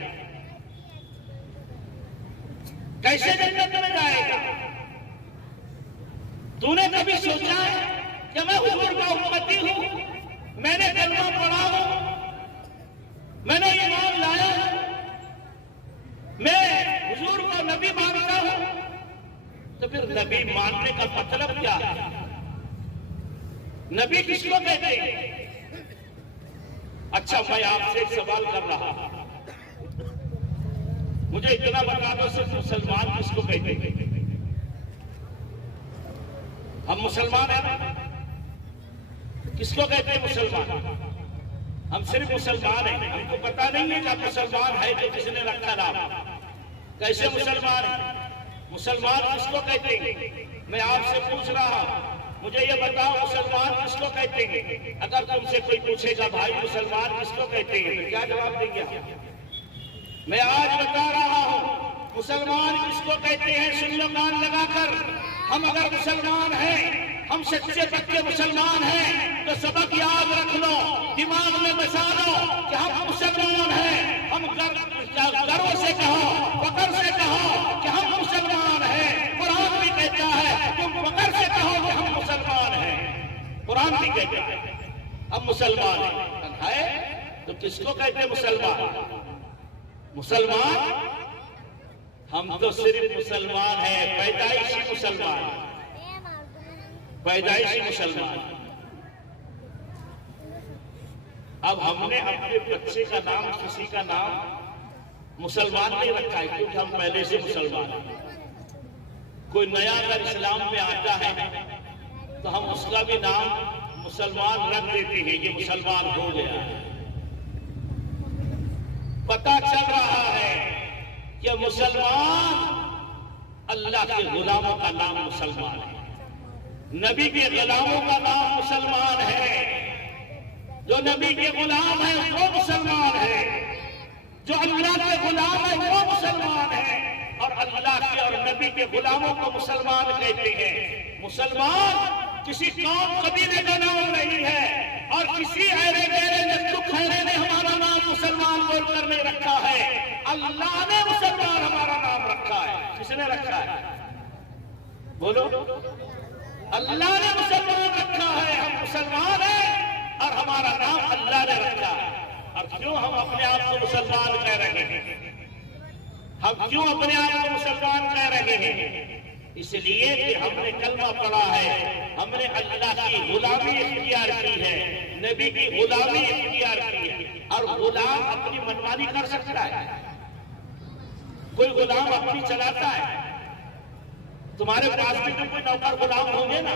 कैसे जन्नत में जाएगा। तूने कभी सोचा है कि मैं हुजूर का उम्मती हूं, मैंने कलमा पढ़ा हूं, मैंने ईमान लाया हूं, मैं हुजूर को नबी मानता हूं, तो फिर नबी मानने का मतलब क्या है? नबी किसको कहते हैं? अच्छा, मैं आपसे एक सवाल कर रहा हूं, मुझे इतना बता दो, सिर्फ मुसलमान किसको कहते हैं? हम मुसलमान हैं ना, किसको कहते हैं मुसलमान? हम सिर्फ मुसलमान हैं, हमको पता नहीं है कि मुसलमान है जो किसने रखा नाम। कैसे मुसलमान है? मुसलमान किसको कहते हैं? मैं आपसे पूछ रहा हूं, मुझे ये बताओ मुसलमान किसको कहते हैं? अगर तुमसे कोई पूछेगा भाई मुसलमान किसको कहते हैं, तो क्या जवाब देंगे? मैं आज बता रहा हूं मुसलमान किसको कहते हैं। सुन लो कान लगाकर, हम अगर मुसलमान हैं, हम सच्चे पक्के मुसलमान हैं, तो सबक याद रख लो, दिमाग में बसा लो कि हम मुसलमान हैं। हम गर्व से कहो, फख्र से कहो कि हम मुसलमान हैं। कुरान भी कहता है तुम फख्र से कहो कि हम मुसलमान हैं, कुरान भी कहता है हम मुसलमान हैं। तो किसको कहते हैं मुसलमान? मुसलमान हम तो सिर्फ मुसलमान हैं, पैदाइशी मुसलमान, पैदाइशी मुसलमान। अब हमने अपने बच्चे का नाम, किसी का नाम मुसलमान नहीं रखा है क्योंकि हम पहले से मुसलमान हैं। कोई नया अगर इस्लाम में आता है तो हम उसका भी नाम मुसलमान रख देते हैं ये मुसलमान हो गया। पता चल रहा है कि मुसलमान अल्लाह के गुलामों का नाम मुसलमान है, नबी के गुलामों का नाम मुसलमान है। जो नबी के गुलाम है वो मुसलमान है, जो अल्लाह के गुलाम है वो मुसलमान है। और अल्लाह के और नबी के गुलामों को मुसलमान कहते हैं। मुसलमान किसी कौम कबीले का नाम नहीं है और किसी ऐरे गैरे नत्तु खैरे ने हमारा नाम मुसलमान बोलकर नहीं रखा है। अल्लाह ने मुसलमान हमारा नाम रखा है। किसने रखा है? बोलो। अल्लाह ने मुसलमान रखा है। हम मुसलमान हैं और हमारा नाम अल्लाह ने रखा है। और क्यों हम अपने आप को मुसलमान कह रहे हैं? हम क्यों अपने आप को मुसलमान कह रहे हैं? इसलिए कि हमने कलमा पढ़ा है, हमने अल्लाह की गुलामी इख्तियार की है, नबी की गुलामी इख्तियार की है। और गुलाम अपनी मनमानी कर सकता है? कोई गुलाम अपनी चलाता है? तुम्हारे पास भी तो कोई नौकर गुलाम होंगे ना।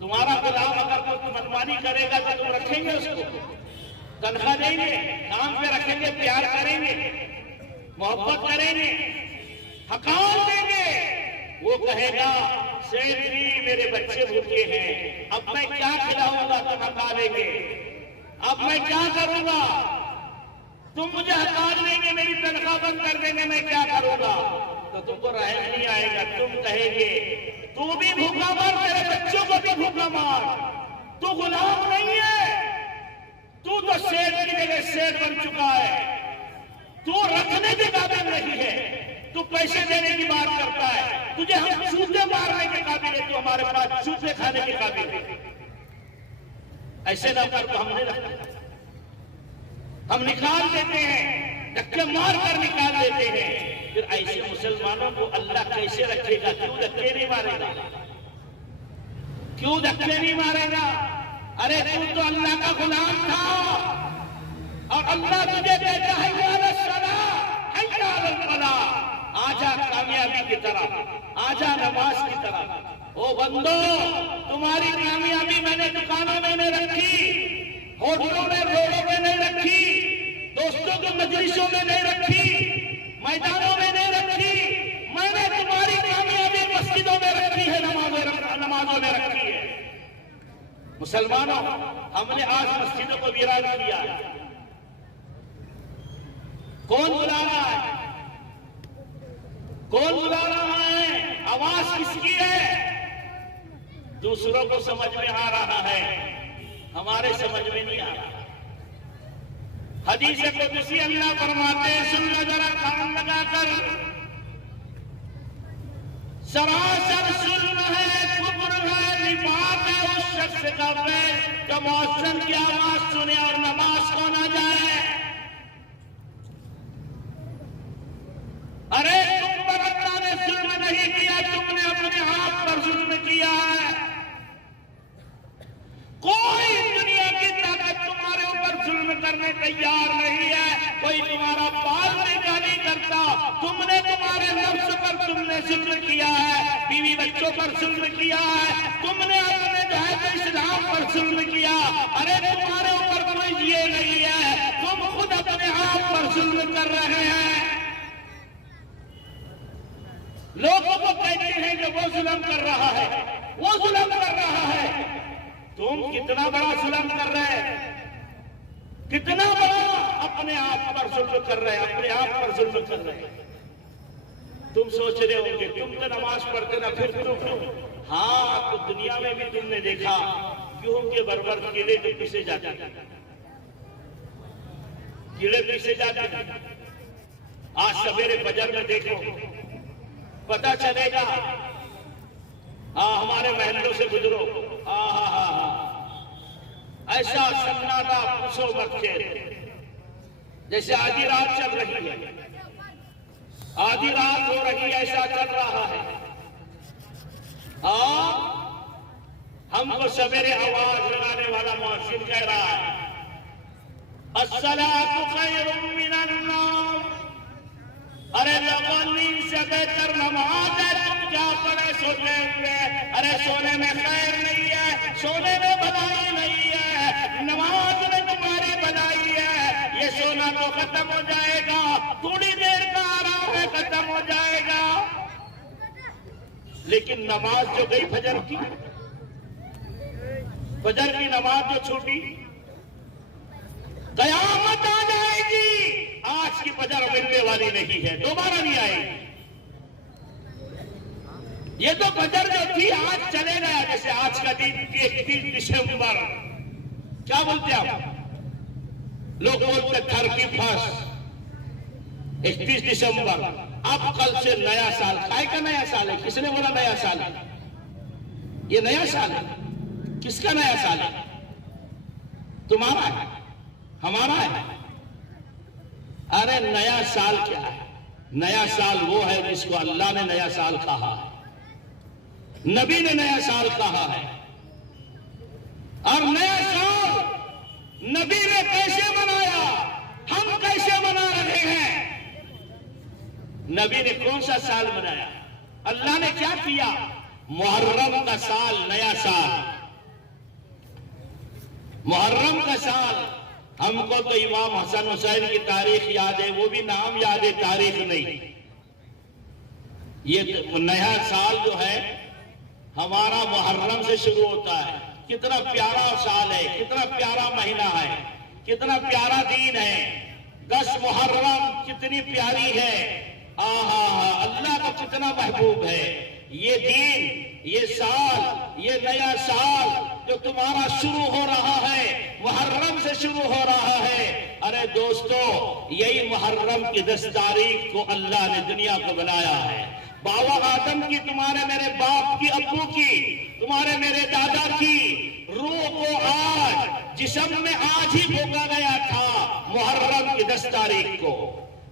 तुम्हारा गुलाम अगर कोई मनमानी करेगा तो तुम रखेंगे उसको, तनख्वाह देंगे, काम पे रखेंगे, प्यार करेंगे, मोहब्बत करेंगे, हकार देंगे। वो कहेगा सेठ जी मेरे बच्चे भूखे हैं, अब मैं क्या खिलाऊंगा? तुम हका देंगे। अब मैं क्या करूंगा? तुम मुझे हकार देंगे, मेरी तनख्वाह बंद कर देंगे, मैं क्या करूंगा? तो तुमको रहम नहीं आएगा। तुम कहेंगे तू भी भूखा मार, तेरे बच्चों को भी भूखा मार, तू गुलाम नहीं है, तू तो सेठ की जगह सेठ बन चुका है, तू रखने के काबिल नहीं है, तू पैसे देने की बात करता है, तुझे हम चूते मारने के काबिल है, तू हमारे पास चूते खाने के काबिल है। ऐसे नौकर को हम नहीं रखते, हम निकाल देते हैं, धक्के मार कर निकाल देते हैं। फिर ऐसे मुसलमानों को अल्लाह कैसे रखेगा? क्यों धक्के नहीं मारेगा? क्यों धक्के नहीं मारेगा? अरे तू तो अल्लाह का गुलाम था और अल्लाह तुझे कहता है आजा कामयाबी की तरफ, आजा नमाज की तरफ। ओ बंदो, तुम्हारी कामयाबी मैंने दुकानों में नहीं रखी, होटलों में, रोडों में नहीं रखी, दोस्तों के मजलिसों में नहीं रखी, मैदानों में नहीं रखी, मैंने तुम्हारी कामयाबी मस्जिदों में रखी है, नमाजों में रखी है। मुसलमानों, हमने आज मस्जिदों को वीरान किया। कौन बुला रहा है? कौन बुला रहा है? आवाज किसकी है? दूसरों को समझ में आ रहा है, हमारे समझ में नहीं आ रहा। हदीस कुदसी अल्लाह फरमाते हैं, सुन लो जरा कान लगाकर, सरासर जुल्म है, कुफ्र है, निफाक है उस शख्स का जो मौसम की आवाज सुने और नमाज को न जाए। अरे तुम पर अल्लाह ने जुल्म नहीं किया, तुमने अपने आप पर जुल्म किया है। कोई दुनिया की ताकत तुम्हारे ऊपर जुल्म करने तैयार नहीं है। कोई तुम्हारा बाल नहीं करता, तुमने तुम्हारे नफ्स पर तुमने जुल्म किया है, बीवी बच्चों पर जुल्म किया है, तुमने अपने जहद इस्लाम पर जुल्म किया। अरे तुम्हारे ऊपर कोई ये नहीं है, तुम खुद अपने आप पर जुल्म कर रहे हैं। लोगों को कहते हैं कि वो जुल्म कर रहा है, वो जुल्म कर रहा है। तुम कितना बड़ा जुल्म कर रहे हैं, कितना बड़ा अपने आप पर जुल्म कर रहे हैं, अपने आप पर जुल्म कर रहे हैं। तुम सोच रहे होंगे तुम तो नमाज पढ़ते ना, फिर क्यों? हाँ, तो दुनिया में भी तुमने देखा क्यों के बरबर कीड़े तो पीछे जाते, कीड़े पीछे जाते। आज सवेरे फजर में देखो, पता चलेगा। हाँ, हमारे महलों से गुजरो, ऐसा सन्नाटा पूछो मत के, जैसे आधी रात चल रही है, आधी रात हो रही है, ऐसा चल रहा है। हमको सवेरे आवाज लगाने वाला मुअज्जिन कह रहा है, अस्सलातु खैरुम मिनन नौम। अरे लोगों, नींद से बेहतर नमाज है। तुम क्या पड़े सोने में, अरे सोने में खैर नहीं है, सोने में भलाई नहीं है, नमाज में तुम्हारी भलाई है। ये सोना तो खत्म हो जाएगा, थोड़ी देर का आराम है, खत्म हो जाएगा। लेकिन नमाज जो गई फजर की नमाज जो छूटी, कयामत आ जाएगी। आज की फजर मिलने वाली नहीं है, दोबारा नहीं आएगी। ये तो फजर जो थी आज चले गया। जैसे आज का दिन 31 दिसंबर, क्या बोलते आप लोग? बोलते 31 31 दिसंबर। अब कल से नया साल। काय का नया साल है? किसने बोला नया साल है? ये नया साल है। किसका नया साल है? तुम्हारा है, हमारा है। अरे नया साल क्या है? नया साल वो है जिसको अल्लाह ने नया साल कहा है, नबी ने नया साल कहा है। और नया साल नबी ने कैसे मनाया, हम कैसे मना रहे हैं? नबी ने कौन सा साल मनाया? अल्लाह ने क्या किया? मुहर्रम का साल, नया साल, मुहर्रम का साल। हमको तो इमाम हसन हुसैन की तारीख याद है, वो भी नाम याद है, तारीख नहीं। ये नया साल जो है हमारा मुहर्रम से शुरू होता है। कितना प्यारा साल है, कितना प्यारा महीना है, कितना प्यारा दिन है। 10 मुहर्रम कितनी प्यारी है। आहा, अल्लाह को कितना महबूब है ये दिन, ये साल, ये नया साल जो तुम्हारा शुरू हो रहा है, मुहर्रम से शुरू हो रहा है। अरे दोस्तों, यही मुहर्रम की 10 तारीख को अल्लाह ने दुनिया को बनाया है। बाबा आदम की, तुम्हारे मेरे बाप की, अब्बू की, तुम्हारे मेरे दादा की रूह को आज जिस्म में आज ही भोगा गया था मुहर्रम की 10 तारीख को।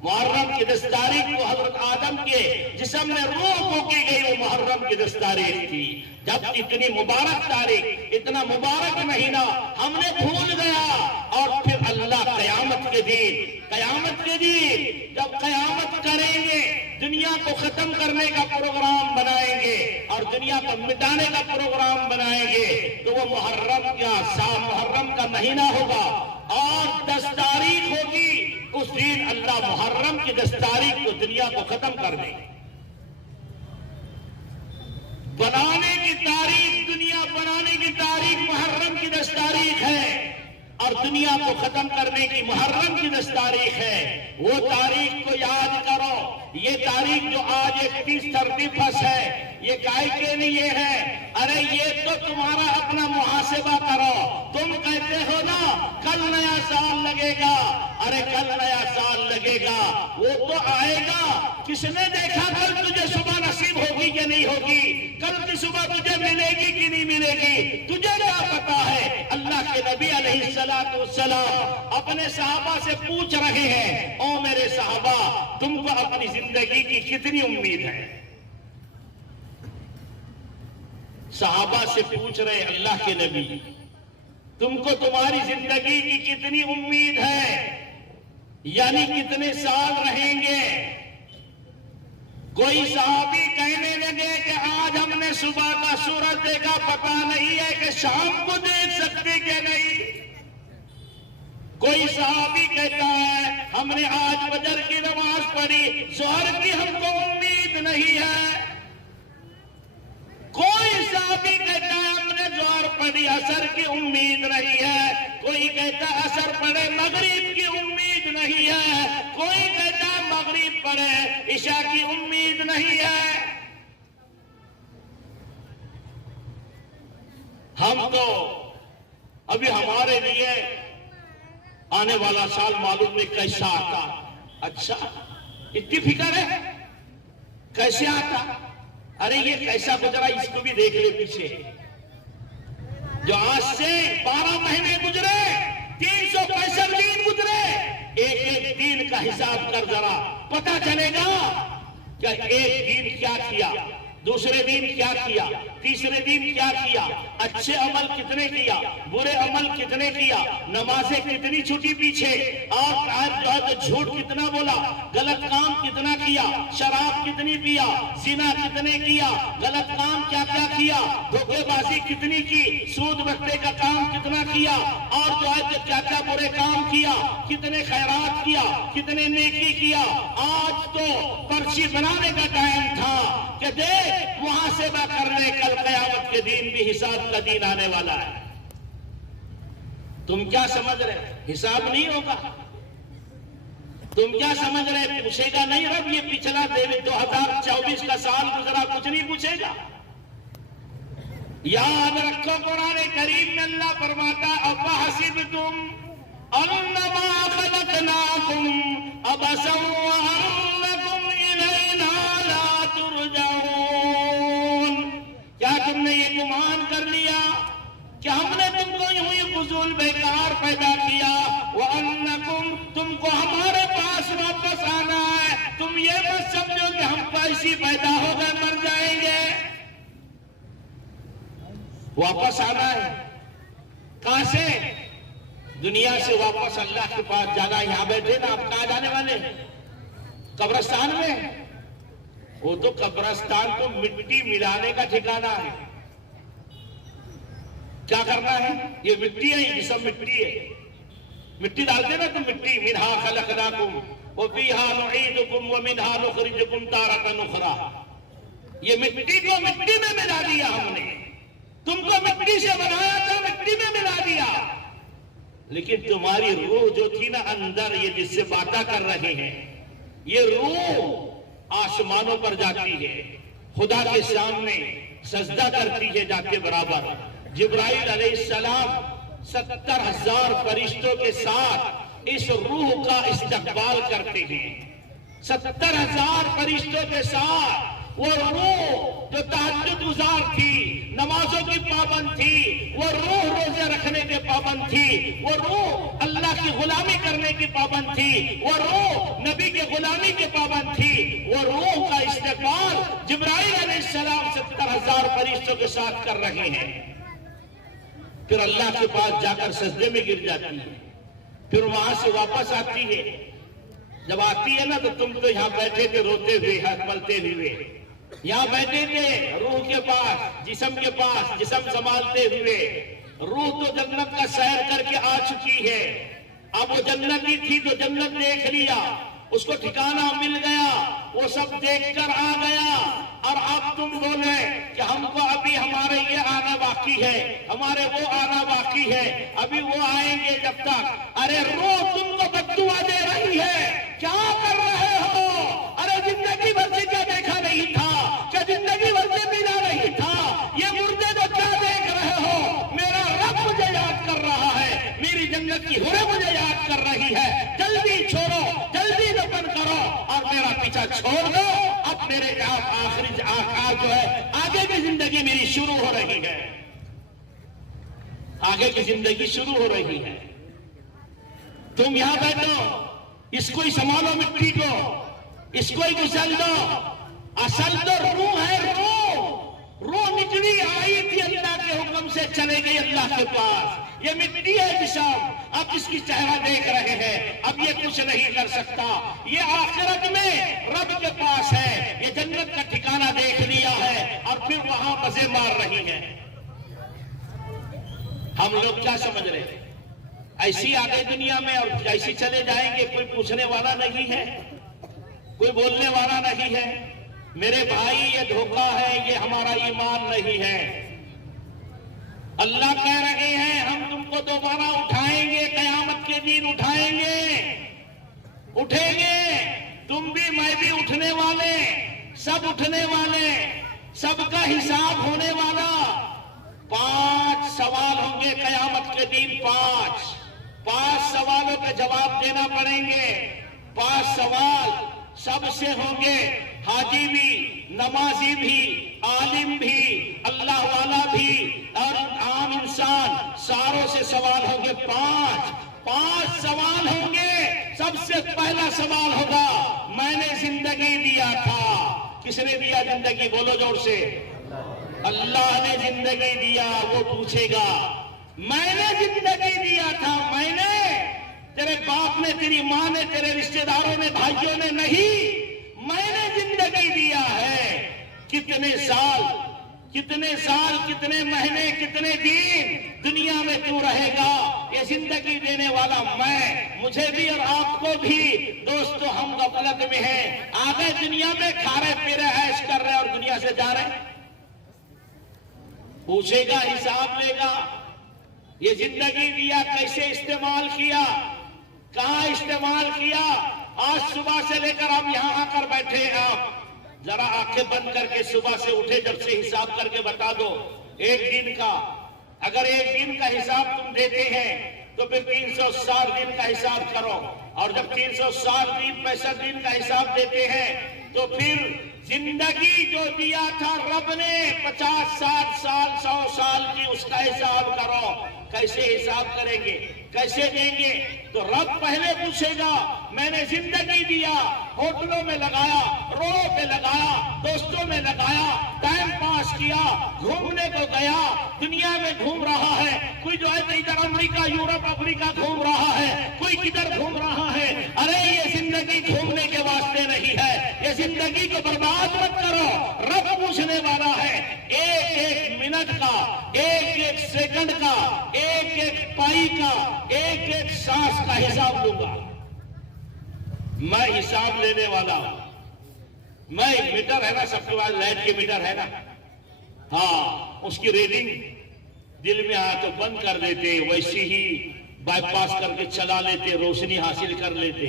मुहर्रम की 10 तारीख को हजरत आदम के जिस्म में रूह फूकी गई, वो मुहर्रम की 10 तारीख थी। जब इतनी मुबारक तारीख, इतना मुबारक महीना हमने भूल गया। और फिर अल्लाह कयामत के दिन जब कयामत करेंगे, दुनिया को खत्म करने का प्रोग्राम बनाएंगे और दुनिया को मिटाने का प्रोग्राम बनाएंगे, तो वो मुहर्रम का महीना होगा और 10 तारीख होगी। उस दिन अल्लाह मुहर्रम की 10 तारीख को दुनिया को खत्म कर देंगे। बनाने की तारीख, दुनिया बनाने की तारीख मुहर्रम की 10 तारीख है और दुनिया को खत्म करने की मुहर्रम की 10 तारीख है। वो तारीख को याद करो। ये तारीख जो आज 31 है, ये काय के लिए है? अरे ये तो तुम्हारा अपना मुहासिबा करो। तुम कहते हो ना कल नया साल लगेगा, अरे कल नया साल लगेगा, वो तो आएगा। किसने देखा कल तुझे सुबह नसीब होगी कि नहीं होगी? कल की सुबह तुझे मिलेगी कि नहीं मिलेगी? तुझे क्या पता है? अल्लाह के नबी अलैहिस्सलातु वस्सलाम अपने सहाबा से पूछ रहे हैं, ओ मेरे सहाबा, तुमको अपनी जिंदगी की कितनी उम्मीद है? सहाबा से पूछ रहे अल्लाह के नबी, तुमको तुम्हारी जिंदगी की कितनी उम्मीद है, यानी कितने साल रहेंगे? कोई सहाबी कहने लगे कि आज हमने सुबह का सूरज देखा, पता नहीं है कि शाम को देख सकते कि नहीं। कोई सहाबी कहता है हमने आज फजर की नमाज पढ़ी, जोहर की हमको उम्मीद नहीं है। कोई सहाबी कहता है हमने जोहर पढ़ी, असर की उम्मीद नहीं है। कोई कहता है असर पढ़े, मगरिब की उम्मीद नहीं है। कोई कहता है मगरिब पढ़े, इशा की उम्मीद नहीं है। हम तो अभी हमारे लिए आने वाला साल मालूम नहीं कैसा आता। अच्छा, इतनी फिक्र है कैसे आता? अरे ये कैसा गुजरा, इसको भी देख ले पीछे। जो आज से 12 महीने गुजरे, 365 दिन गुजरे, एक एक दिन का हिसाब कर जरा, पता चलेगा कि एक दिन क्या किया। दूसरे दिन क्या किया, तीसरे दिन क्या किया, अच्छे अमल कितने किया, बुरे अमल कितने किया, नमाजें कितनी छुटी पीछे, और झूठ कितना बोला, गलत काम कितना किया, शराब कितनी पिया, जिना कितने किया, गलत काम क्या क्या किया, धोखेबाजी कितनी की, सूद बट्टे का काम कितना किया, और जो है क्या क्या बुरे काम किया, कितने खैरात किया, कितने नेकी किया। आज तो पर्ची बनाने का टाइम था कि देख मुहासेबा कर ले, कल क़यामत के दिन भी हिसाब का दिन आने वाला है। तुम क्या समझ रहे, हिसाब नहीं होगा? तुम क्या समझ रहे, पूछेगा नहीं रब ये पिछला 2024 का साल गुजरा, कुछ नहीं पूछेगा। याद रखो कुरान करीम में अल्लाह फरमाता अफ़ा हसिबतुम अन्नमा खलक़नाकुम अबसन व अन्नकुम इलैना ला तुरजऊन। क्या तुमने ये गुमान कर लिया कि हमने तुमको यूं ही फजूल बेकार पैदा किया, व अन्नकुम तुमको हमारे पास वापस आना है। तुम ये मत समझो कि हम पैसे पैदा हो गए मर जाएंगे, वापस आना है। कहां से? दुनिया से वापस अल्लाह के पास जाना। यहां बैठे ना, आप कहां जाने वाले? कब्रिस्तान में। वो तो कब्रिस्तान तो मिट्टी मिलाने का ठिकाना है। क्या करना है? ये मिट्टी है, ये सब मिट्टी है। मिट्टी डालते ना तो मिट्टी, मिन्हा खलक़नाकुम व फीहा नुईदुकुम व मिन्हा नुखरिजुकुम तारतन उखरा। ये मिट्टी को मिट्टी में मिला दिया हमने, तुमको मिट्टी से बनाया था, मिट्टी में मिला दिया। लेकिन तुम्हारी रूह जो थी ना अंदर, ये जिससे बातें कर रहे हैं, ये रूह आसमानों पर जाती है, खुदा के सामने सजदा करती है जाके बराबर। जिब्राइल अलैहिस्सलाम 70,000 फरिश्तों के साथ इस रूह का इस्तकबाल करते हैं। 70,000 फरिश्तों के साथ वो रूह जो तहज्जुद गुजार थी, नमाजों की पाबंद थी, वो रूह रोजे रखने के पाबंद थी, वो रूह अल्लाह की गुलामी करने की पाबंद थी, वो रूह नबी के गुलामी के पाबंद थी। वो रूह का इस्तकबाल जिब्राइल अलैहिस्सलाम 70,000 फरिश्तों के साथ कर रहे हैं। फिर अल्लाह के पास जाकर सजदे में गिर जाती है, फिर वहां से वापस आती है। जब आती है ना तो तुम तो यहाँ बैठे थे रोते हुए, हाथ मलते हुए, यहाँ बैठे थे रूह के पास, जिस्म के पास, जिस्म संभालते हुए। रूह तो जन्नत का सैर करके आ चुकी है। अब वो जन्नती थी तो जन्नत देख लिया, उसको ठिकाना मिल गया, वो सब देखकर आ गया। और अब तुम बोले कि हमको अभी हमारे ये आना बाकी है, हमारे वो आना बाकी है, अभी वो आएंगे जब तक। अरे रूह तुमको बद्दुआ दे रही है, क्या कर रहे हो? अरे जिंदगी भर से क्या देखा नहीं था, क्या जिंदगी भर से मिला नहीं था? ये मुर्दे तो क्या देख रहे हो? मेरा रब मुझे याद कर रहा है, मेरी जन्नत की हुरें मुझे याद कर रही है। जल्दी छोड़ो, जल्दी दफन करो और मेरा पीछा छोड़ दो। अब मेरे आखिरी आकार जो है, आगे की जिंदगी मेरी शुरू हो रही है, आगे की जिंदगी शुरू हो रही है। तुम यहां बैठो, इसको ही संभालो, मिट्टी को, इसको ही गुसल दो। असल तो रूह है, रूह निकली आई थी अल्लाह के हुक्म से, चले गई अल्लाह के पास। ये मिट्टी है जिस्म, अब इसकी चेहरा देख रहे हैं, अब ये कुछ नहीं कर सकता। ये आखिरत में रब के पास है, ये जन्नत का ठिकाना देख लिया है और फिर वहां मजे मार रही है। हम लोग क्या समझ रहे हैं? ऐसी आ गए दुनिया में और ऐसी चले जाएंगे, कोई पूछने वाला नहीं है, कोई बोलने वाला नहीं है। मेरे भाई ये धोखा है, ये हमारा ईमान नहीं है। अल्लाह कह रहे हैं हम तुमको दोबारा उठाएंगे, कयामत के दिन उठाएंगे, उठेंगे। तुम भी, मैं भी उठने वाले, सब उठने वाले, सबका हिसाब होने वाला। 5 सवाल होंगे कयामत के दिन, 5 सवालों के जवाब देना पड़ेंगे। 5 सवाल सबसे होंगे, हाजी भी, नमाजी भी, आलिम भी, अल्लाह वाला भी और आम इंसान, सारों से सवाल होंगे। 5 सवाल होंगे। सबसे पहला सवाल होगा, मैंने जिंदगी दिया था, किसने दिया जिंदगी? बोलो जोर से। अल्लाह ने जिंदगी दिया। वो पूछेगा मैंने जिंदगी दिया था, मैंने, तेरे बाप ने, तेरी माँ ने, तेरे रिश्तेदारों ने, भाइयों ने नहीं, मैंने जिंदगी दिया है। कितने साल, कितने महीने, कितने दिन दुनिया में तू रहेगा? ये जिंदगी देने वाला मैं, मुझे भी और आपको भी। दोस्तों, हम गफलत में हैं, आ गए दुनिया में, खा रहे पी रहे ऐश कर रहे और दुनिया से जा रहे। पूछेगा, हिसाब लेगा। ये जिंदगी दिया, कैसे इस्तेमाल किया, कहां इस्तेमाल किया? आज सुबह से लेकर हम यहां आकर बैठे हैं। आप जरा आंखें बंद करके सुबह से उठे जब से हिसाब करके बता दो एक दिन का। अगर एक दिन का हिसाब तुम देते हैं तो फिर 360 दिन का हिसाब करो, और जब 360 दिन 65 दिन का हिसाब देते हैं तो फिर जिंदगी जो दिया था रब ने 50, 60 साल, 100 साल की, उसका हिसाब करो। कैसे हिसाब करेंगे, कैसे देंगे? तो रब पहले पूछेगा, मैंने जिंदगी दिया, होटलों में लगाया, रोड पे लगाया, दोस्तों में लगाया, टाइम पास किया, घूमने को गया, दुनिया में घूम रहा है। कोई जो है तो इधर अमेरिका, यूरोप, अफ्रीका घूम रहा है, कोई किधर घूम रहा है। अरे ये जिंदगी घूमने के वास्ते नहीं है, ये जिंदगी को बर्बाद मत करो। रब पूछने वाला है एक एक मिनट का, एक एक सेकंड का, एक एक पाई का, एक एक सांस का हिसाब लूंगा। मैं हिसाब लेने वाला हूं। मैं, मीटर है ना सबके पास, लाइट के मीटर है ना, हाँ, उसकी रीडिंग दिल में आया तो बंद कर देते, वैसे ही बाईपास करके चला लेते, रोशनी हासिल कर लेते,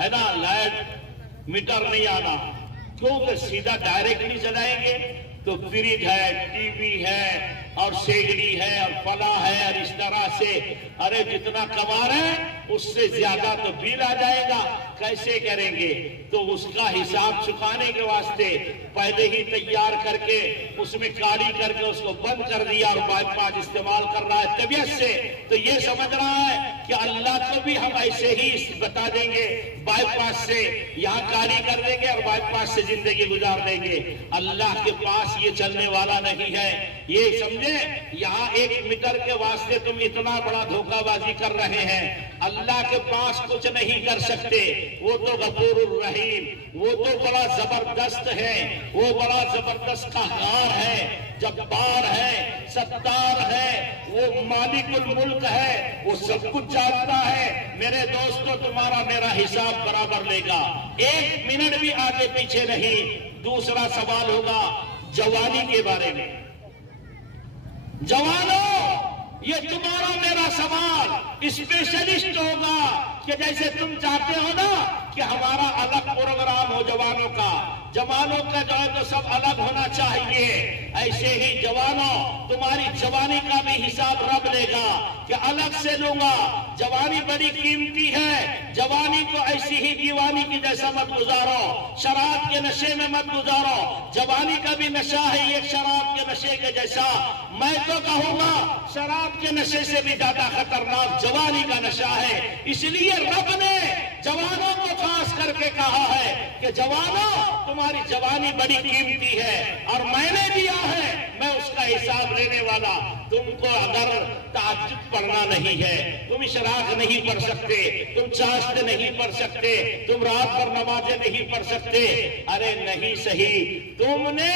है ना। लाइट मीटर नहीं आना, क्योंकि सीधा डायरेक्ट नहीं चलाएंगे तो फ्रिज है, टीवी है और सेगड़ी है और फला है, और इस तरह से अरे जितना कमा रहे हैं उससे ज्यादा तो बिल आ जाएगा। कैसे करेंगे? तो उसका हिसाब चुकाने के वास्ते पहले ही तैयार करके उसमें काड़ी करके उसको बंद कर दिया और बाईपास इस्तेमाल कर रहा है तबीयत से। तो ये समझ रहा है कि अल्लाह को भी हम ऐसे ही बता देंगे, बाईपास से यहाँ काड़ी कर देंगे और बाईपास से जिंदगी गुजार देंगे। अल्लाह के पास ये चलने वाला नहीं है। ये समझे, यहाँ 1 मीटर के वास्ते तुम इतना बड़ा धोखाबाजी कर रहे हैं। अल्लाह के पास कुछ नहीं कर सकते। वो तो गफूरुर रहीम, वो तो बड़ा जबरदस्त है, वो बड़ा जबरदस्त कहकार है, जब्बार है, सत्तार है, वो मालिकुल मुल्क है, वो सब कुछ जानता है। मेरे दोस्तों, तुम्हारा मेरा हिसाब बराबर लेगा, 1 मिनट भी आगे पीछे नहीं। दूसरा सवाल होगा जवानी के बारे में। जवानों, ये तुम्हारा मेरा सवाल स्पेशलिस्ट होगा कि जैसे तुम चाहते हो ना कि हमारा अलग प्रोग्राम हो जवानों का, जवानों का जो है तो सब अलग होना चाहिए, ऐसे ही जवानों तुम्हारी जवानी का भी हिसाब रब लेगा कि अलग से लूंगा। जवानी बड़ी कीमती है, जवानी को ऐसी ही दीवानी की जैसा मत गुजारो, शराब के नशे में मत गुजारो। जवानी का भी नशा है एक शराब के नशे के जैसा। मैं तो कहूंगा शराब के नशे से भी ज्यादा खतरनाक जवानी का नशा है। इसलिए रब ने जवानों को खास करके कहा है कि जवानों तुम्हारी जवानी बड़ी कीमती है और मैंने दिया है, मैं उसका हिसाब लेने वाला। तुमको अगर तहज्जुद पढ़ना नहीं है, तुम इशराक नहीं पढ़ सकते, तुम चाश्त नहीं पढ़ सकते, तुम रात भर नमाजें नहीं पढ़ सकते, अरे नहीं सही, तुमने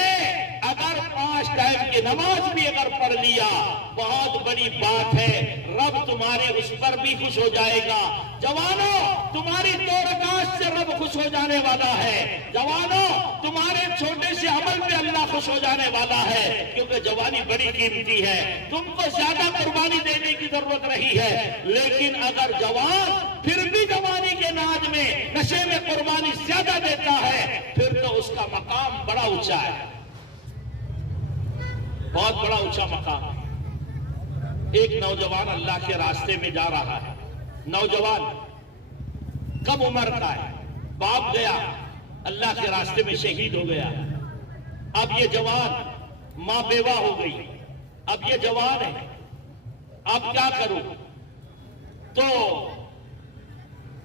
अगर 5 टाइम की नमाज भी अगर पढ़ लिया बहुत बड़ी बात है। रब तुम्हारे उस पर भी खुश हो जाएगा। जवानों, तुम्हारी 2 रकात से रब खुश हो जाने वाला है। जवानों, तुम्हारे छोटे से अमल पे अल्लाह खुश हो जाने वाला है, क्योंकि जवानी बड़ी कीमती है। तुमको ज्यादा कुर्बानी देने की जरूरत नहीं है, लेकिन अगर जवान फिर भी जवानी के नाज में नशे में कुर्बानी ज्यादा देता है, फिर तो उसका मकाम बड़ा ऊंचा है, बहुत बड़ा ऊंचा मकाम है। एक नौजवान अल्लाह के रास्ते में जा रहा है। नौजवान कम उम्र का है, बाप गया अल्लाह के रास्ते में शहीद हो गया। अब ये जवान मां बेवा हो गई, अब ये जवान है, अब क्या करूं? तो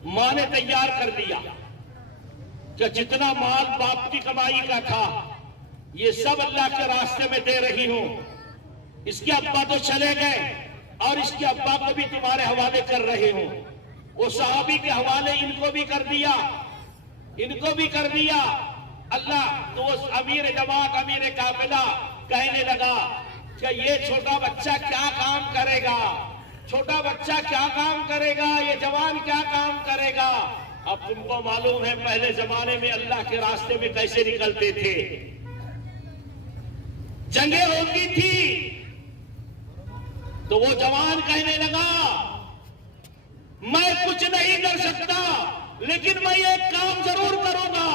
मां ने तैयार कर दिया, कि जितना माल बाप की कमाई का था ये सब अल्लाह के रास्ते में दे रही हूं। इसके अब्बा तो चले गए और इसके अब्बा को भी तुम्हारे हवाले कर रहे हूं। वो सहाबी के हवाले इनको भी कर दिया, इनको भी कर दिया। अल्लाह तो वो अमीर जमात, अमीर काफिला कहने लगा कि ये छोटा बच्चा क्या काम करेगा, छोटा बच्चा क्या काम करेगा, ये जवान क्या काम करेगा। अब तुमको मालूम है पहले जमाने में अल्लाह के रास्ते में कैसे निकलते थे, जंगें होती थी। तो वो जवान कहने लगा मैं कुछ नहीं कर सकता लेकिन मैं एक काम जरूर करूंगा।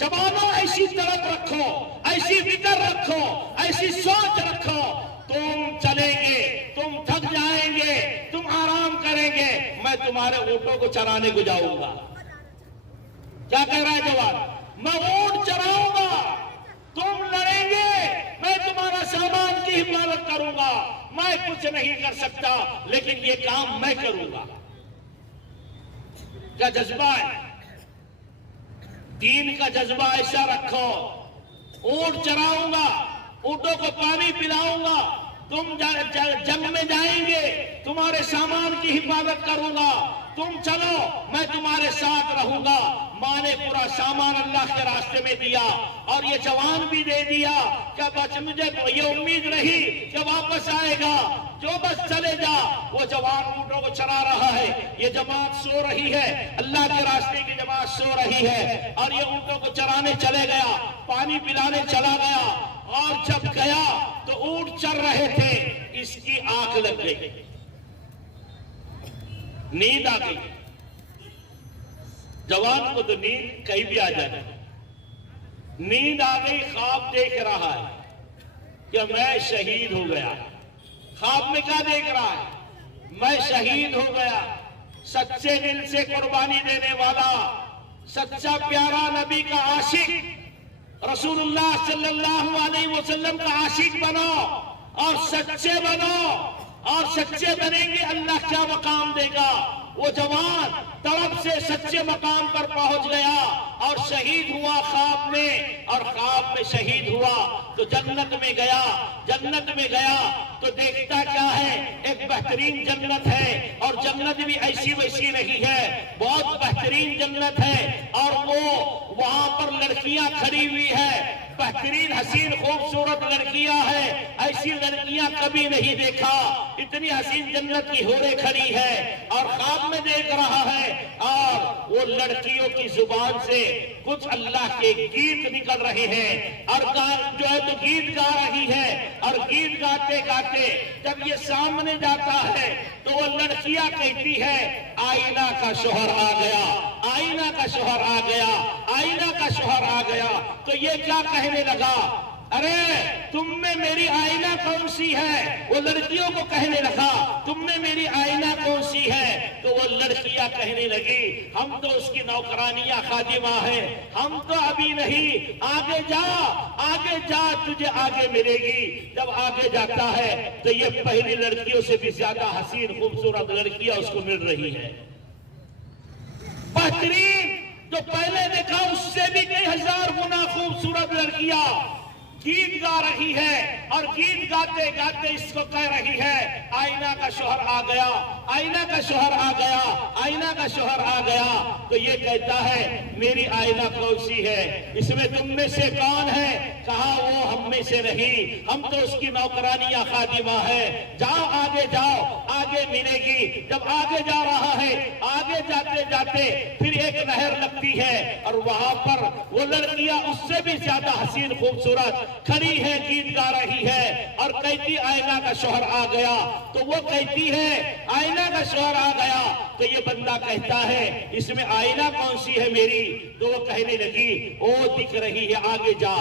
जवानों ऐसी तड़प रखो, ऐसी फिक्र रखो, ऐसी सोच रखो, तुम चलेंगे, तुम थक जाएंगे, तुम आराम करेंगे, मैं तुम्हारे ऊँटों को चराने को जाऊंगा। क्या कह रहा है जवान? मैं ऊँट चराऊंगा, तुम लड़ेंगे, मैं तुम्हारा सामान की हिफाजत करूंगा। मैं कुछ नहीं कर सकता लेकिन ये काम मैं करूंगा। क्या जज्बा है? दीन का जज्बा ऐसा रखो, ऊंट चराऊंगा, ऊंटों को पानी पिलाऊंगा, तुम जंग में जाएंगे, तुम्हारे सामान की हिफाजत करूंगा, तुम चलो मैं तुम्हारे साथ रहूंगा। माँ ने पूरा सामान अल्लाह के रास्ते में दिया और ये जवान भी दे दिया। क्या बस मुझे ये उम्मीद रही कि वापस आएगा, जो बस चले जा। वो जवान ऊँटों को चरा रहा है, ये जमात सो रही है, अल्लाह के रास्ते की जमात सो रही है और ये ऊँटों को चराने चले गया, पानी पिलाने चला गया। और जब गया तो ऊँट चर रहे थे, इसकी आंख लग गई, नींद आ गई। जवान को तो नींद कहीं भी आ जाए, नींद आ गई, ख्वाब देख रहा है कि मैं शहीद हो गया। ख्वाब में क्या देख रहा है? मैं शहीद हो गया। सच्चे दिल से कुर्बानी देने वाला, सच्चा प्यारा नबी का आशिक, रसूलुल्लाह सल्लल्लाहु अलैहि वसल्लम का आशिक बनो और सच्चे बनो, और सच्चे बनेंगे अल्लाह क्या मकाम देगा। वो जवान तड़प से सच्चे मकाम पर पहुंच गया और शहीद हुआ ख्वाब में, और ख्वाब में शहीद हुआ तो जन्नत में गया। जन्नत में गया तो देखता क्या है, एक बेहतरीन जन्नत है और जन्नत भी ऐसी वैसी नहीं है, बहुत बेहतरीन जन्नत है। और वो वहां पर लड़कियां खड़ी हुई है, बेहतरीन हसीन खूबसूरत लड़कियां हैं, ऐसी लड़कियां कभी नहीं देखा। इतनी हसीन जन्नत की होरे खड़ी है और ख्वाब में देख रहा है, और वो लड़कियों की जुबान से कुछ अल्लाह के गीत निकल रहे हैं और जो है तो गीत गा रही है। और गीत गाते गाते जब ये सामने जाता है तो वो लड़कियां कहती है आईना का शोहर आ गया, आईना का शोहर आ गया, आईना का शोहर आ गया। तो ये क्या कहने लगा, अरे तुम में मेरी आईना कौन सी है? वो लड़कियों को कहने लगा तुम में मेरी आईना कौन सी है? तो वो लड़कियां कहने लगी हम तो उसकी नौकरानियां खादिमा हैं, हम तो अभी नहीं, आगे जा, आगे जा, तुझे आगे मिलेगी। जब आगे जाता है तो ये पहली लड़कियों से भी ज्यादा हसीन खूबसूरत लड़कियां उसको मिल रही है, बेहतरीन। जो पहले देखा उससे भी कई हजार गुना खूबसूरत लड़कियां गीत गा रही है और गीत गाते गाते इसको कह रही है आईना का शोहर आ गया, आईना का शोहर आ गया, आईना का शोहर आ गया। तो ये कहता है मेरी आईना कौन सी है? इसमें तुम में से कौन है? कहा वो हम में से नहीं, हम तो उसकी नौकरानियां खादिमा है। जाओ आगे जाओ, आगे मिलेगी। जब आगे जा रहा है, आगे जाते जाते फिर एक नहर लगती है और वहां पर वो लड़कियां उससे भी ज्यादा हसीन खूबसूरत खड़ी है, गीत गा रही है और कहती आईना का शोहर आ गया। तो वो कहती है आईना का शोहर आ गया। तो ये बंदा कहता है इसमें आईना कौन सी है मेरी? तो वो कहने लगी ओ दिख रही है, आगे जा,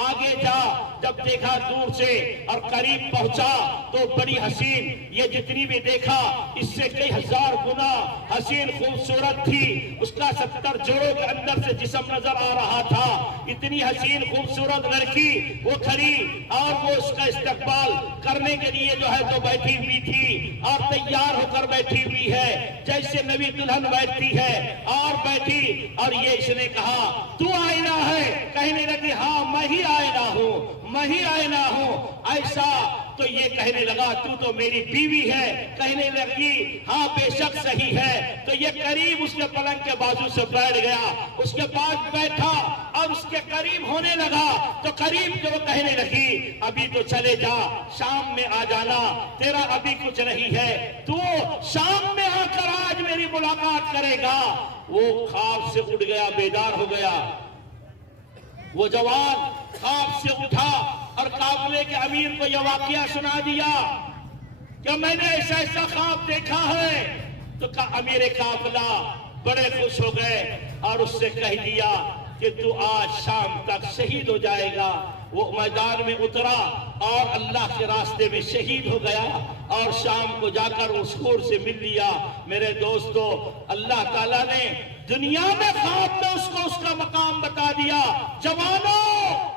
आगे जा। जब देखा दूर से और करीब पहुंचा तो बड़ी हसीन, ये जितनी भी देखा इससे कई हजार गुना हसीन खूबसूरत थी। उसका 70 जोड़ों के अंदर से जिस्म नजर आ रहा था। इतनी हसीन खूबसूरत लड़की वो खड़ी और वो उसका इस्तकबाल करने के लिए जो है तो बैठी हुई थी और तैयार होकर बैठी हुई है। जैसे नबी दुल्हन बैठती है और बैठी और ये इसने कहा तू आईना है, कहने लगी हाँ मैं ही आईना हूँ, मैं ही आईना हूँ। ऐसा तो ये कहने लगा तू तो मेरी बीवी है, कहने लगी हाँ बेशक सही है। तो ये करीब उसके पलंग के बाजू से बैठ गया, उसके पास बैठा और उसके करीब होने लगा तो करीब जो कहने लगी अभी तो चले जा, शाम में आ जाना, तेरा अभी कुछ नहीं है, तू शाम में आकर आज मेरी मुलाकात करेगा। वो ख्वाब से उठ गया, बेदार हो गया। वो जवान ख्वाब से उठा और काफिले के अमीर को यह वाकया सुना दिया कि मैंने ऐसा ऐसा ख्वाब देखा है। तो अमीर काफिला बड़े खुश हो गए और उससे कह दिया कि तू आज शाम तक शहीद हो जाएगा। वो मैदान में उतरा और अल्लाह के रास्ते में शहीद हो गया और शाम को जाकर उस हूर से मिल लिया। मेरे दोस्तों, अल्लाह ताला ने दुनिया में ख्वाब में उसको उसका मकाम बता दिया। जवानों,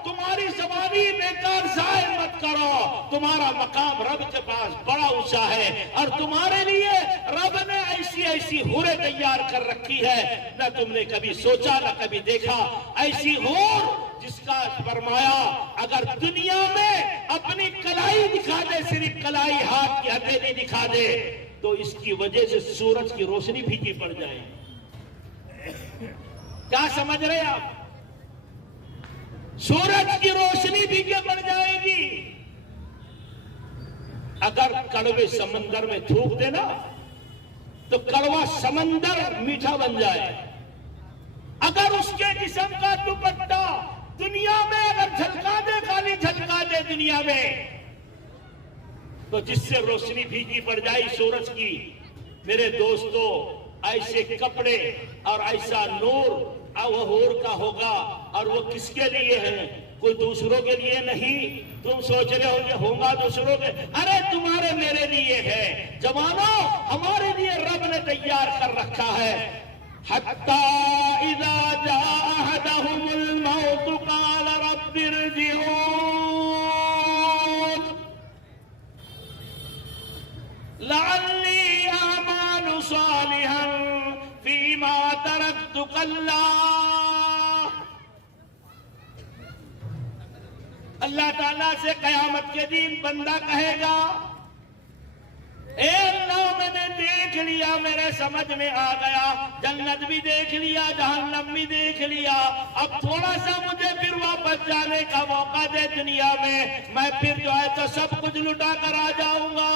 तुम्हारी जवानी बेकार जाया मत करो, तुम्हारा मकाम रब के पास बड़ा ऊंचा है और तुम्हारे लिए रब ने ऐसी ऐसी हूरें तैयार कर रखी है, न तुमने कभी सोचा न कभी देखा। ऐसी हूर जिसका फरमाया अगर दुनिया में अपनी कलाई दिखा दे, सिर्फ कलाई, हाथ की हथेली दिखा दे, तो इसकी वजह से सूरज की रोशनी फीकी पड़ जाए। क्या समझ रहे आप? सूरज की रोशनी फीकी पड़ जाएगी। अगर कड़वे समंदर में थूक देना तो कड़वा समंदर मीठा बन जाए। अगर उसके जिस्म का दुपट्टा दुनिया में अगर झलका दे, खाली झलका दे दुनिया में, तो जिससे रोशनी फीकी पड़ जाए सूरज की। मेरे दोस्तों, ऐसे कपड़े और ऐसा नूर वो हूर का होगा और वो किसके लिए है? कोई दूसरों के लिए नहीं। तुम सोच रहे होंगे होगा दूसरों के, अरे तुम्हारे मेरे लिए है। जवानों, हमारे लिए रब ने तैयार कर रखा है। हत्ता इज़ा जाअ अहदहुमुल मौत क़ाल रब्बिरजिऊन लअल्ली आमालु सालिहन फीमा तरक्तु कल्ला। अल्लाह ताला से कयामत के दिन बंदा कहेगा, ए अल्लाह मैंने देख लिया, मेरे समझ में आ गया, जन्नत भी देख लिया, जहन्नम भी देख लिया, अब थोड़ा सा मुझे फिर वापस जाने का मौका दे दुनिया में, मैं फिर जो है तो सब कुछ लुटा कर आ जाऊंगा।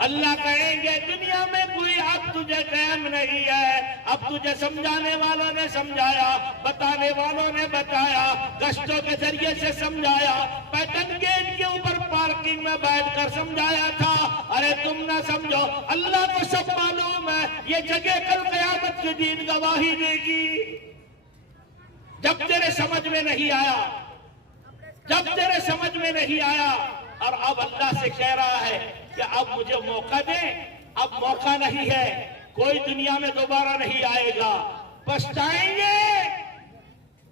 अल्लाह कहेंगे दुनिया में कोई अब तुझे टाइम नहीं है, अब तुझे समझाने वालों ने समझाया, बताने वालों ने बताया, गश्तों के जरिए से समझाया, पैटर्न गेट के ऊपर पार्किंग में बैठकर समझाया था। अरे तुम ना समझो, अल्लाह को सब मालूम है, ये जगह कल क़यामत के दिन गवाही देगी। जब तेरे समझ में नहीं आया, जब तेरे समझ में नहीं आया, और अब अल्लाह से कह रहा है कि अब मुझे मौका दे, अब मौका नहीं है, कोई दुनिया में दोबारा नहीं आएगा। पछताएंगे,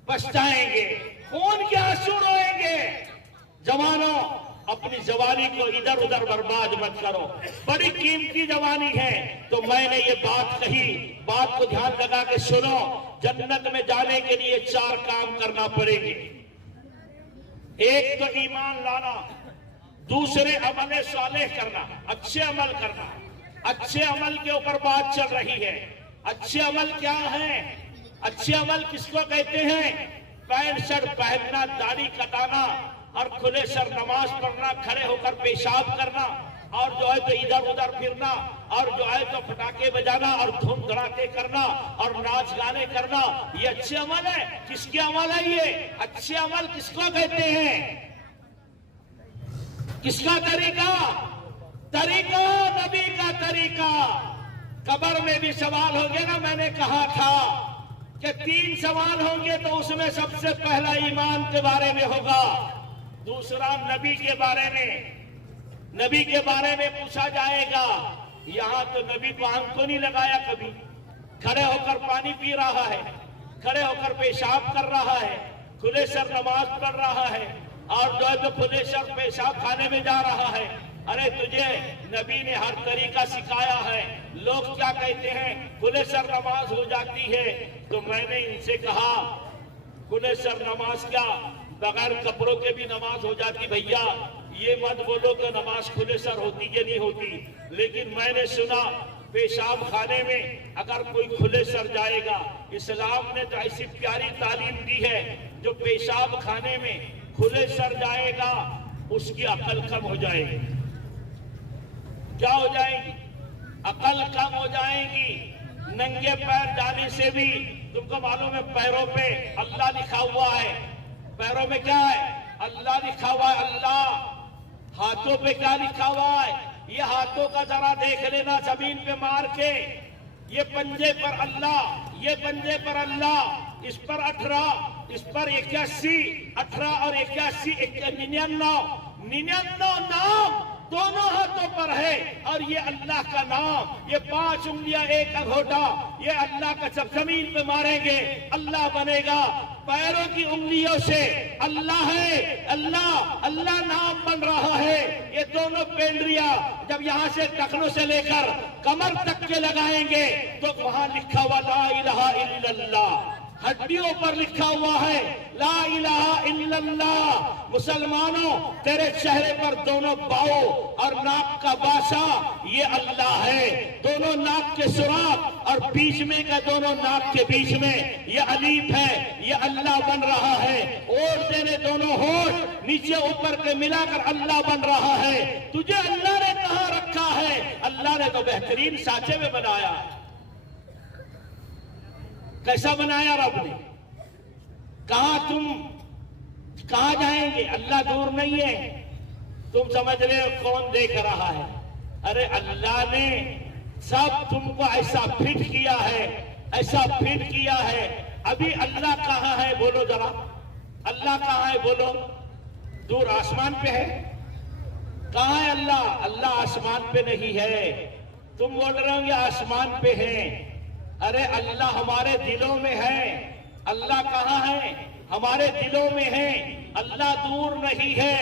पछताएंगे, खून के आंसू रोएंगे। जवानों, अपनी जवानी को इधर उधर बर्बाद मत करो, बड़ी कीमती जवानी है। तो मैंने ये बात कही, बात को ध्यान लगा के सुनो। जन्नत में जाने के लिए 4 काम करना पड़ेंगे। एक तो ईमान लाना, दूसरे अमल सालेह करना, अच्छे अमल करना। अच्छे अमल के ऊपर बात चल रही है। अच्छे अमल क्या है? अच्छे अमल किसको कहते हैं? पैंट शर्ट पहनना, दाढ़ी कटाना और खुले सर नमाज पढ़ना, खड़े होकर पेशाब करना, और जो है तो इधर उधर फिरना, और जो है तो पटाखे बजाना और धूम धड़ाके करना और नाच गाने करना, ये अच्छे अमल है? किसके अमल है ये? अच्छे अमल किसको कहते हैं? किसका तरीका? तरीका नबी का तरीका। कब्र में भी सवाल होंगे ना, मैंने कहा था कि 3 सवाल होंगे, तो उसमें सबसे पहला ईमान के बारे में होगा, दूसरा नबी के बारे में, नबी के बारे में पूछा जाएगा। यहां तो नबी को आंख को नहीं लगाया कभी, खड़े होकर पानी पी रहा है, खड़े होकर पेशाब कर रहा है, खुले सर नमाज पढ़ रहा है, और जो है तो खुले सर पेशाब खाने में जा रहा है। अरे तुझे नबी ने हर तरीका सिखाया है, लोग क्या कहते हैं खुले सर नमाज हो जाती है, तो मैंने इनसे कहा खुले सर नमाज क्या, बगैर कपड़ों के भी नमाज हो जाती। भैया ये मत बोलो कि नमाज खुले सर होती कि नहीं होती, लेकिन मैंने सुना पेशाब खाने में अगर कोई खुले सर जाएगा, इस्लाम ने तो ऐसी प्यारी तालीम दी है, जो पेशाब खाने में खुले सर जाएगा उसकी अकल कम हो जाएगी। क्या हो जाएगी? अकल कम हो जाएगी। नंगे पैर जाने से भी, तुमको मालूम है पैरों पे अल्लाह लिखा हुआ है, पैरों में क्या है? अल्लाह लिखा हुआ है, अल्लाह। हाथों पे क्या लिखा हुआ है? ये हाथों का जरा देख लेना जमीन पे मार के, ये पंजे पर अल्लाह, ये पंजे पर अल्लाह, इस पर 18, इस पर 81, 18 और 81, 99 नाम दोनों हाथों पर है। और ये अल्लाह का नाम, ये 5 उंगलियां एक अंगूठा, ये अल्लाह का जब जमीन पे मारेंगे अल्लाह बनेगा। पैरों की उंगलियों से अल्लाह है, अल्लाह अल्लाह नाम बन रहा है। ये दोनों पेंड्रिया जब यहाँ से टखनों से लेकर कमर तक के लगाएंगे तो वहां लिखा हुआ ला इलाहा इल्लल्लाह, हड्डियों पर लिखा हुआ है ला इलाहा इल्लल्लाह। मुसलमानों, तेरे चेहरे पर दोनों बाहों और नाक का बासा ये अल्लाह है, दोनों नाक के सुराख और बीच में का दोनों नाक के बीच में ये अलीफ है, ये अल्लाह बन रहा है। और तेरे दोनों होठ नीचे ऊपर के मिलाकर अल्लाह बन रहा है। तुझे अल्लाह ने कहाँ रखा है? अल्लाह ने तो बेहतरीन साँचे में बनाया। कैसा बनाया रब ने? कहां जाएंगे? अल्लाह दूर नहीं है। तुम समझ रहे हो कौन देख रहा है? अरे अल्लाह ने सब तुमको ऐसा फिट किया है, ऐसा फिट किया है। अभी अल्लाह कहां है बोलो जरा, अल्लाह कहां है बोलो? दूर आसमान पे है। कहां है अल्लाह? अल्लाह आसमान पे नहीं है। तुम बोल रहे हो ये आसमान पे है। अरे अल्लाह हमारे दिलों में है। अल्लाह कहाँ है? हमारे दिलों में है। अल्लाह दूर नहीं है,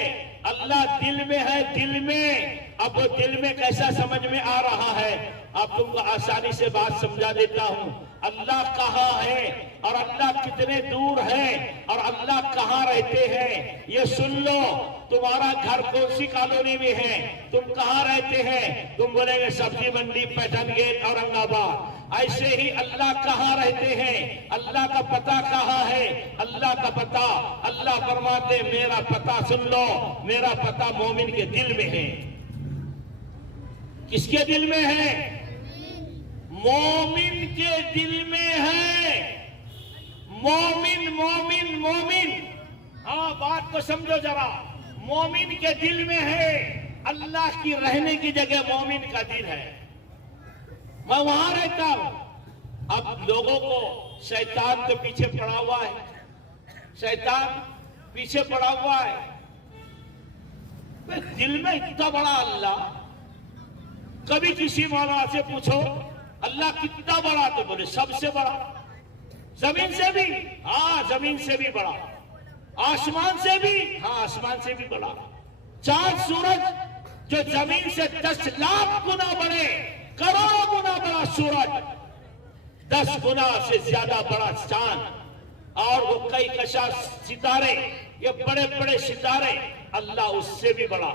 अल्लाह दिल में है, दिल में। अब वो दिल में कैसा समझ में आ रहा है? अब तुमको आसानी से बात समझा देता हूँ। अल्लाह कहाँ है और अल्लाह कितने दूर है और अल्लाह कहाँ रहते हैं ये सुन लो। तुम्हारा घर कौन सी कॉलोनी में है? तुम कहाँ रहते हैं? तुम बोलेंगे सब्जी मंडी, पैठन गेट, औरंगाबाद। ऐसे ही अल्लाह कहाँ रहते हैं? अल्लाह का पता कहाँ है? अल्लाह का पता, अल्लाह फरमाते मेरा पता सुन लो, मेरा पता मोमिन के दिल में है। किसके दिल में है? मोमिन के दिल में है। मोमिन मोमिन मोमिन, हाँ बात को समझो जरा। मोमिन के दिल में है। अल्लाह की रहने की जगह मोमिन का दिल है। मैं वहां रहता हूं। अब लोगों को शैतान के पीछे पड़ा हुआ है, शैतान पीछे पड़ा हुआ है। दिल में इतना बड़ा अल्लाह। कभी किसी मौलाना से पूछो अल्लाह कितना बड़ा, तो बोले सबसे बड़ा। जमीन से भी? हाँ जमीन से भी बड़ा। आसमान से भी? हाँ आसमान से भी बड़ा। चांद सूरज जो जमीन से 10 लाख गुना बड़े, करोड़ों गुना बड़ा सूरज, 10 गुना से ज्यादा बड़ा चांद, और वो कई कशा सितारे, ये बड़े बड़े सितारे, अल्लाह उससे भी बड़ा,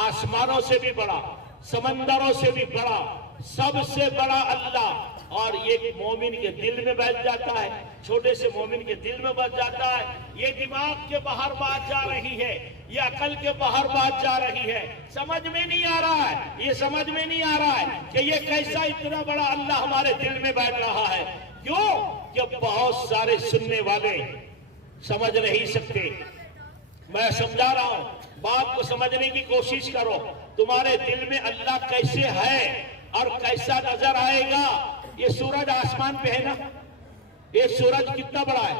आसमानों से भी बड़ा, समंदरों से भी बड़ा, सबसे बड़ा अल्लाह। और ये मोमिन के दिल में बैठ जाता है, छोटे से मोमिन के दिल में बैठ जाता है। ये दिमाग के बाहर बात जा रही है, ये अकल के बाहर बात जा रही है। समझ में नहीं आ रहा है, ये समझ में नहीं आ रहा है कि ये कैसा इतना बड़ा अल्लाह हमारे दिल में बैठ रहा है। क्यों? कि बहुत सारे सुनने वाले समझ नहीं सकते। मैं समझा रहा हूं, बात को समझने की कोशिश करो। तुम्हारे दिल में अल्लाह कैसे है और कैसा नजर आएगा? ये सूरज आसमान पे है ना, ये सूरज कितना बड़ा है?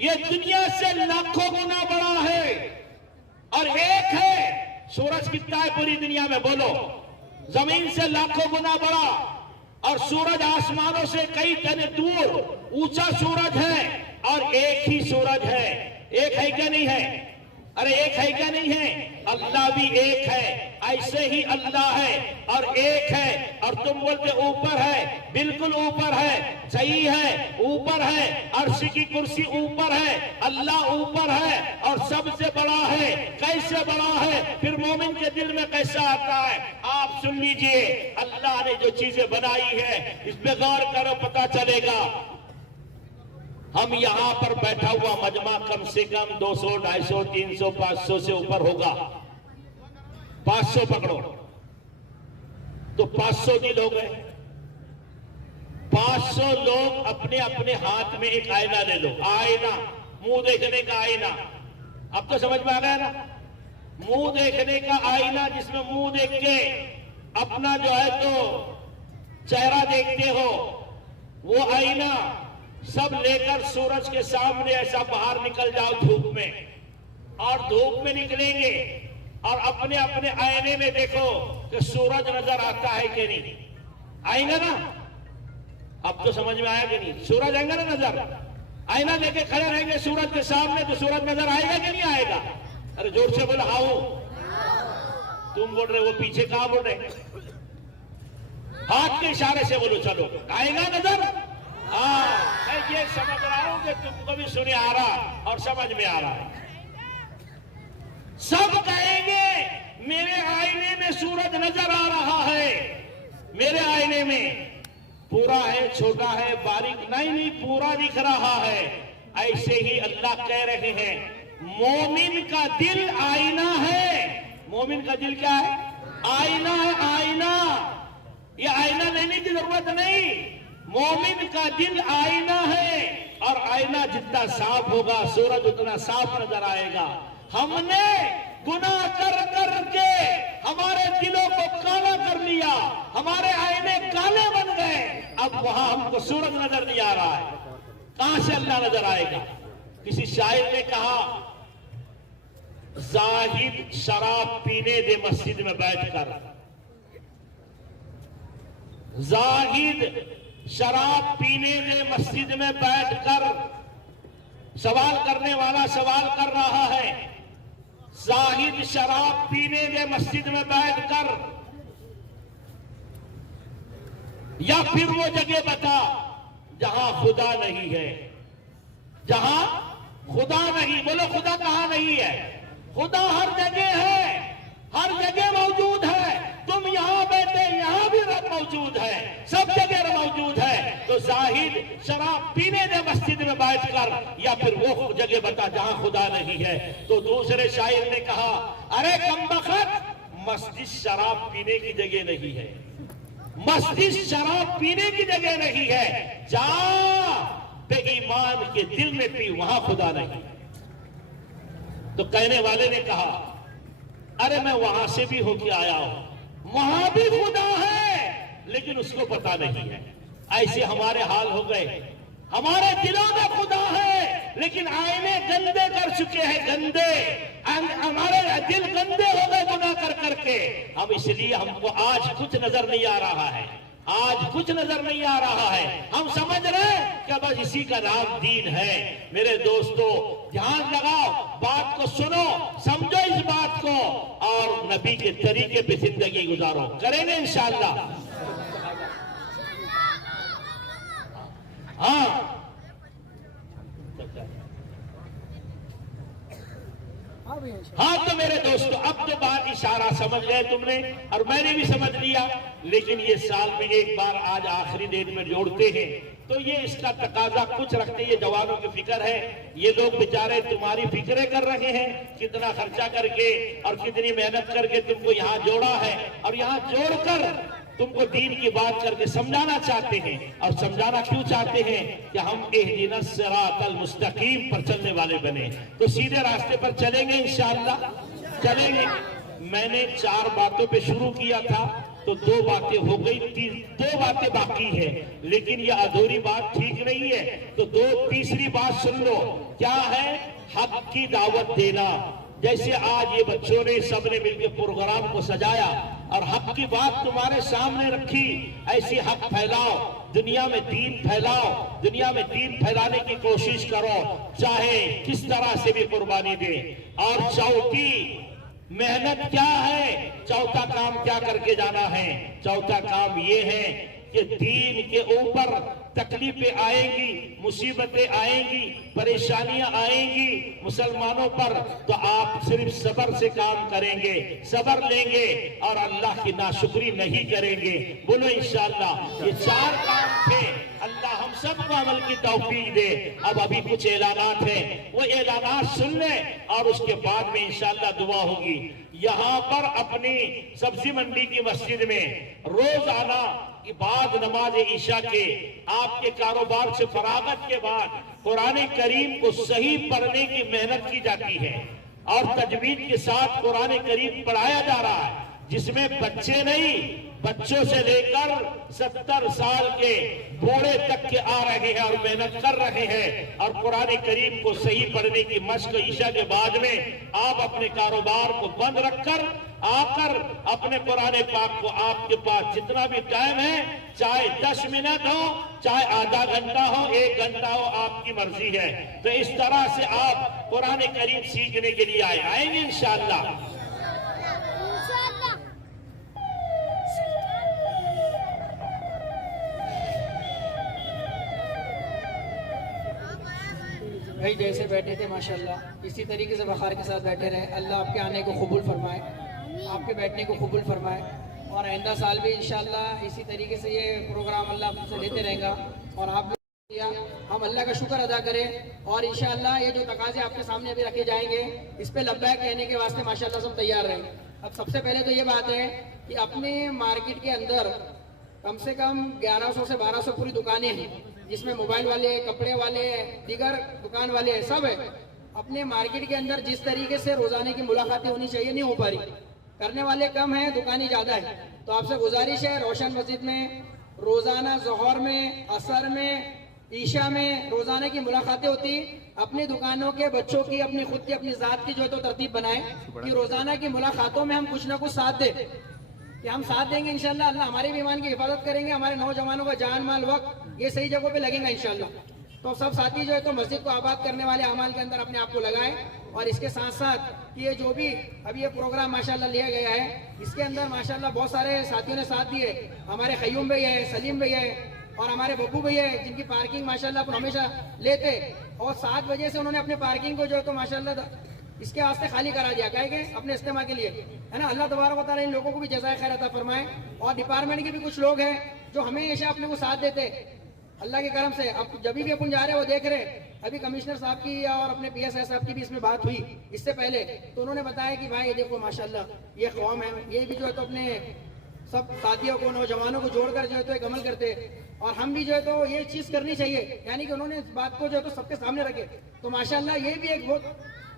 ये दुनिया से लाखों गुना बड़ा है। और एक है, सूरज कितना है पूरी दुनिया में बोलो? जमीन से लाखों गुना बड़ा। और सूरज आसमानों से कई टन दूर ऊंचा सूरज है, और एक ही सूरज है। एक है क्या नहीं है? अरे एक है क्या नहीं है? अल्लाह भी एक है, ऐसे ही अल्लाह है और एक है। और तुम बोलते ऊपर है, बिल्कुल ऊपर है, सही है, ऊपर है, अर्श की कुर्सी ऊपर है, अल्लाह ऊपर है और सबसे बड़ा है। कैसे बड़ा है, फिर मोमिन के दिल में कैसा आता है, आप सुन लीजिए। अल्लाह ने जो चीजें बनाई है इस पे गौर करो, पता चलेगा। हम यहां पर बैठा हुआ मजमा कम से कम 200, 250, 300, 500 से ऊपर होगा। 500 पकड़ो तो 500 दिल हो गए। 500 लोग अपने अपने हाथ में एक आईना ले लो, आईना, मुंह देखने का आईना। अब तो समझ में आ गया ना, मुंह देखने का आईना, जिसमें मुंह देख के अपना जो है तो चेहरा देखते हो, वो आईना सब लेकर सूरज के सामने ऐसा बाहर निकल जाओ धूप में, और धूप में निकलेंगे और अपने अपने आईने में देखो कि सूरज नजर आता है कि नहीं। आएगा ना, अब तो समझ में आया कि नहीं, सूरज आएगा ना नजर। आईना लेके खड़े रहेंगे सूरज के सामने तो सूरज नजर आएगा कि नहीं आएगा? अरे जोर से बोलो हाँ। तुम बोल रहे, वो पीछे कहां बोल रहे? हाथ के इशारे से बोलो, चलो आएगा नजर। हाँ, मैं ये समझ रहा हूं कि तुमको भी सुने आ रहा और समझ में आ रहा है। सब कहेंगे मेरे आईने में सूरज नजर आ रहा है, मेरे आईने में पूरा है, छोटा है, बारीक नहीं, पूरा दिख रहा है। ऐसे ही अल्लाह कह रहे हैं मोमिन का दिल आईना है। मोमिन का दिल क्या है? आईना है, आईना। ये आईना लेने की जरूरत नहीं, मोमिन का दिल आईना है, और आईना जितना साफ होगा सूरज उतना साफ नजर आएगा। हमने गुनाह कर करके हमारे दिलों को काला कर लिया, हमारे आईने काले बन गए, अब वहां हमको सूरज नजर नहीं आ रहा है। कहां से अल्लाह नजर आएगा? किसी शायर ने कहा, जाहिद शराब पीने दे मस्जिद में बैठकर, जाहिद शराब पीने दे मस्जिद में बैठकर। सवाल करने वाला सवाल कर रहा है, जाहिद शराब पीने दे मस्जिद में बैठकर, या फिर वो जगह बता जहां खुदा नहीं है, जहां खुदा नहीं। बोलो खुदा कहां नहीं है? खुदा हर जगह है, हर जगह मौजूद है। तुम यहां बैठे, यहां भी रब मौजूद है, सब जगह मौजूद है। तो जाहिद शराब पीने दे मस्जिद में बैठकर, या फिर वो जगह बता जहां खुदा नहीं है। तो दूसरे शायर ने कहा, अरे कमबख्त, मस्जिद शराब पीने की जगह नहीं है, मस्जिद शराब पीने की जगह नहीं है, जा बेईमान के दिल में पी, वहां खुदा नहीं। तो कहने वाले ने कहा, अरे मैं वहां से भी होके आया हूं, वहां भी खुदा है लेकिन उसको पता नहीं है। ऐसे हमारे हाल हो गए, हमारे दिलों में खुदा है लेकिन आईने गंदे कर चुके हैं, गंदे, हमारे दिल गंदे हो गए गुनाह कर करके। हम इसलिए हमको आज कुछ नजर नहीं आ रहा है, आज कुछ नजर नहीं आ रहा है। हम समझ रहे कि बस इसी का नाम दीन है। मेरे दोस्तों, ध्यान लगाओ, बात को सुनो, समझो इस बात को, और नबी के तरीके पे जिंदगी गुजारो। करेंगे इंशाअल्लाह। हाँ, हाँ तो मेरे दोस्तों, अब तो बात इशारा समझ गए तुमने, और मैंने भी समझ लिया। लेकिन ये साल में एक बार आज आखिरी डेट में जोड़ते हैं, तो ये इसका तकाजा कुछ रखते, ये जवानों की फिक्र है। ये लोग बेचारे तुम्हारी फिक्रें कर रहे हैं, कितना खर्चा करके और कितनी मेहनत करके तुमको यहाँ जोड़ा है, और यहाँ जोड़कर तुमको दीन की बात करके समझाना चाहते हैं। और समझाना क्यों चाहते हैं? कि हम इहदिना सिरातल मुस्तकीम पर चलने वाले बने, तो सीधे रास्ते पर चलेंगे इंशाअल्लाह, चलेंगे। मैंने 4 बातों पे शुरू किया था, तो 2 बातें हो गई, 2 बातें बाकी है, लेकिन ये अधूरी बात ठीक नहीं है। तो तीसरी बात सुन लो, क्या है? हक की दावत देना। जैसे आज ये बच्चों ने सबने मिलकर प्रोग्राम को सजाया और हक की बात तुम्हारे सामने रखी, ऐसी हक फैलाओ, दुनिया में दीन फैलाओ, दुनिया में दीन फैलाने की कोशिश करो, चाहे किस तरह से भी कुर्बानी दे। और चौथी मेहनत क्या है? चौथा काम क्या करके जाना है? चौथा काम ये है कि दीन के ऊपर तकलीफें आएंगी, मुसीबतें आएंगी, परेशानियां आएंगी मुसलमानों पर, तो आप सिर्फ सब्र से काम करेंगे, सब्र लेंगे और अल्लाह की नाशुक्री नहीं करेंगे। बोलो इंशाअल्लाह। ये 4 काम थे, अल्लाह हम सबको अमल की तौफीक दे। अब अभी कुछ ऐलानात हैं, वो ऐलानात सुन लें और उसके बाद में इंशाअल्लाह दुआ होगी। यहाँ पर अपनी सब्जी मंडी की मस्जिद में रोजाना बाद नमाज ईशा के आपके कारोबार से फरागत के बाद कुरान करीम को सही पढ़ने की मेहनत की जाती है और तजवीज के साथ कुरान करीम पढ़ाया जा रहा है, जिसमें बच्चे नहीं, बच्चों से लेकर 70 साल के बूढ़े तक के आ रहे हैं और मेहनत कर रहे हैं और कुरान करीम को सही पढ़ने की मशक ईशा के बाद में आप अपने कारोबार को बंद रखकर आकर अपने कुरान पाक को आपके पास जितना भी टाइम है, चाहे 10 मिनट हो, चाहे आधा घंटा हो, 1 घंटा हो, आपकी मर्जी है, तो इस तरह से आप कुरान करीम सीखने के लिए आएंगे इंशाअल्लाह। भाई जैसे बैठे थे माशाल्लाह इसी तरीके से वखार के साथ बैठे रहे। अल्लाह आपके आने को कबूल फरमाए, आपके बैठने को कबूल फरमाए और आइंदा साल भी इंशाल्लाह इसी तरीके से ये प्रोग्राम अल्लाह आपसे लेते रहेगा। और आप हम अल्लाह का शुक्र अदा करें और इंशाल्लाह ये जो तकाजे आपके सामने अभी रखे जाएंगे इस पे लब्बैक कहने के वास्ते माशाल्लाह सब तैयार रहें। अब सबसे पहले तो ये बात है कि अपने मार्केट के अंदर कम से कम 1100 से 1200 पूरी दुकानें हैं, जिसमें मोबाइल वाले, कपड़े वाले, दीगर दुकान वाले सब है। अपने मार्केट के अंदर जिस तरीके से रोजाने की मुलाकातें होनी चाहिए नहीं हो पा रही, करने वाले कम हैं, दुकानें ज्यादा है। तो आपसे गुजारिश है रोशन मस्जिद में रोजाना जोहर में, असर में, ईशा में रोजाना की मुलाकातें होती। अपनी दुकानों के बच्चों की, अपनी खुद की, अपनी जात की जो है तो तरतीब बनाए कि रोजाना की मुलाकातों में हम कुछ ना कुछ साथ दें, कि हम साथ देंगे इंशाल्लाह अल्लाह हमारे भी ईमान की हिफाजत करेंगे, हमारे नौजवानों का जान माल वक्त ये सही जगहों पे लगेगा इंशाल्लाह। तो सब साथी जो है तो मस्जिद को आबाद करने वाले अमाल के अंदर अपने आप को लगाएं। और इसके साथ साथ कि ये जो भी अभी ये प्रोग्राम माशाल्लाह लिया गया है, इसके अंदर माशाल्लाह बहुत सारे साथियों ने साथ दिए। हमारे खयूम भैया है, सलीम भैया है और हमारे बब्बू भैया है, जिनकी पार्किंग माशाल्लाह अपन हमेशा लेते और 7 बजे से उन्होंने अपने पार्किंग को जो है तो माशाल्लाह इसके वास्ते खाली करा दिया, क्या है अपने इस्तेमाल के लिए, है ना। अल्लाह तबारक व तआला इन लोगों को भी जज़ाए खैर अता फरमाए। और डिपार्टमेंट के भी कुछ लोग हैं जो हमेशा अपने को साथ देते अल्लाह के करम से। अब जब भी अपन जा रहे हैं वो देख रहे, अभी कमिश्नर साहब की और अपने PSI साहब की भी इसमें बात हुई इससे पहले, तो उन्होंने बताया कि भाई देखो माशाल्लाह ये कौम है, ये भी जो है तो अपने सब साथियों को, नौजवानों को जोड़कर जो है तो एक अमल करते और हम भी जो है तो ये चीज करनी चाहिए, यानी कि उन्होंने इस बात को जो है तो सबके सामने रखे। तो माशाल्लाह ये भी एक बहुत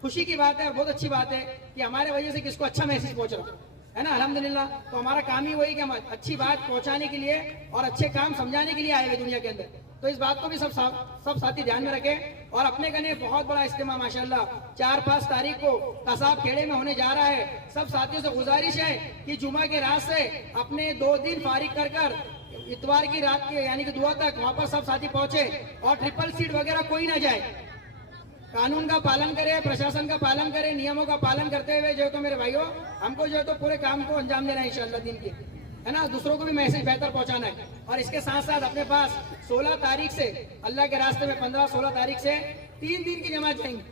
खुशी की बात है, बहुत अच्छी बात है कि हमारे वजह से किसको अच्छा मैसेज पहुंच रहा है ना, अल्हम्दुलिल्लाह। तो हमारा काम ही वही कि हम अच्छी बात पहुंचाने के लिए और अच्छे काम समझाने के लिए आए हुए दुनिया के अंदर। तो इस बात को भी सब साथी ध्यान में रखें। और अपने कने बहुत बड़ा इज्तिमा माशाल्लाह 4-5 तारीख को कसाब खेड़े में होने जा रहा है। सब साथियों से गुजारिश है कि जुमा के रात से अपने 2 दिन फारिग कर इतवार की रात के यानी कि दुआ तक वहां पर सब साथी पहुंचे और ट्रिपल सीट वगैरह कोई ना जाए, कानून का पालन करे, प्रशासन का पालन करे, नियमों का पालन करते हुए जो है तो मेरे भाइयों हमको जो है तो पूरे काम को अंजाम देना है इंशाअल्लाह दिन के, है ना। दूसरों को भी मैसेज बेहतर पहुंचाना है। और इसके साथ साथ अपने पास 16 तारीख से अल्लाह के रास्ते में 15-16 तारीख से 3 दिन की जमात जाएंगे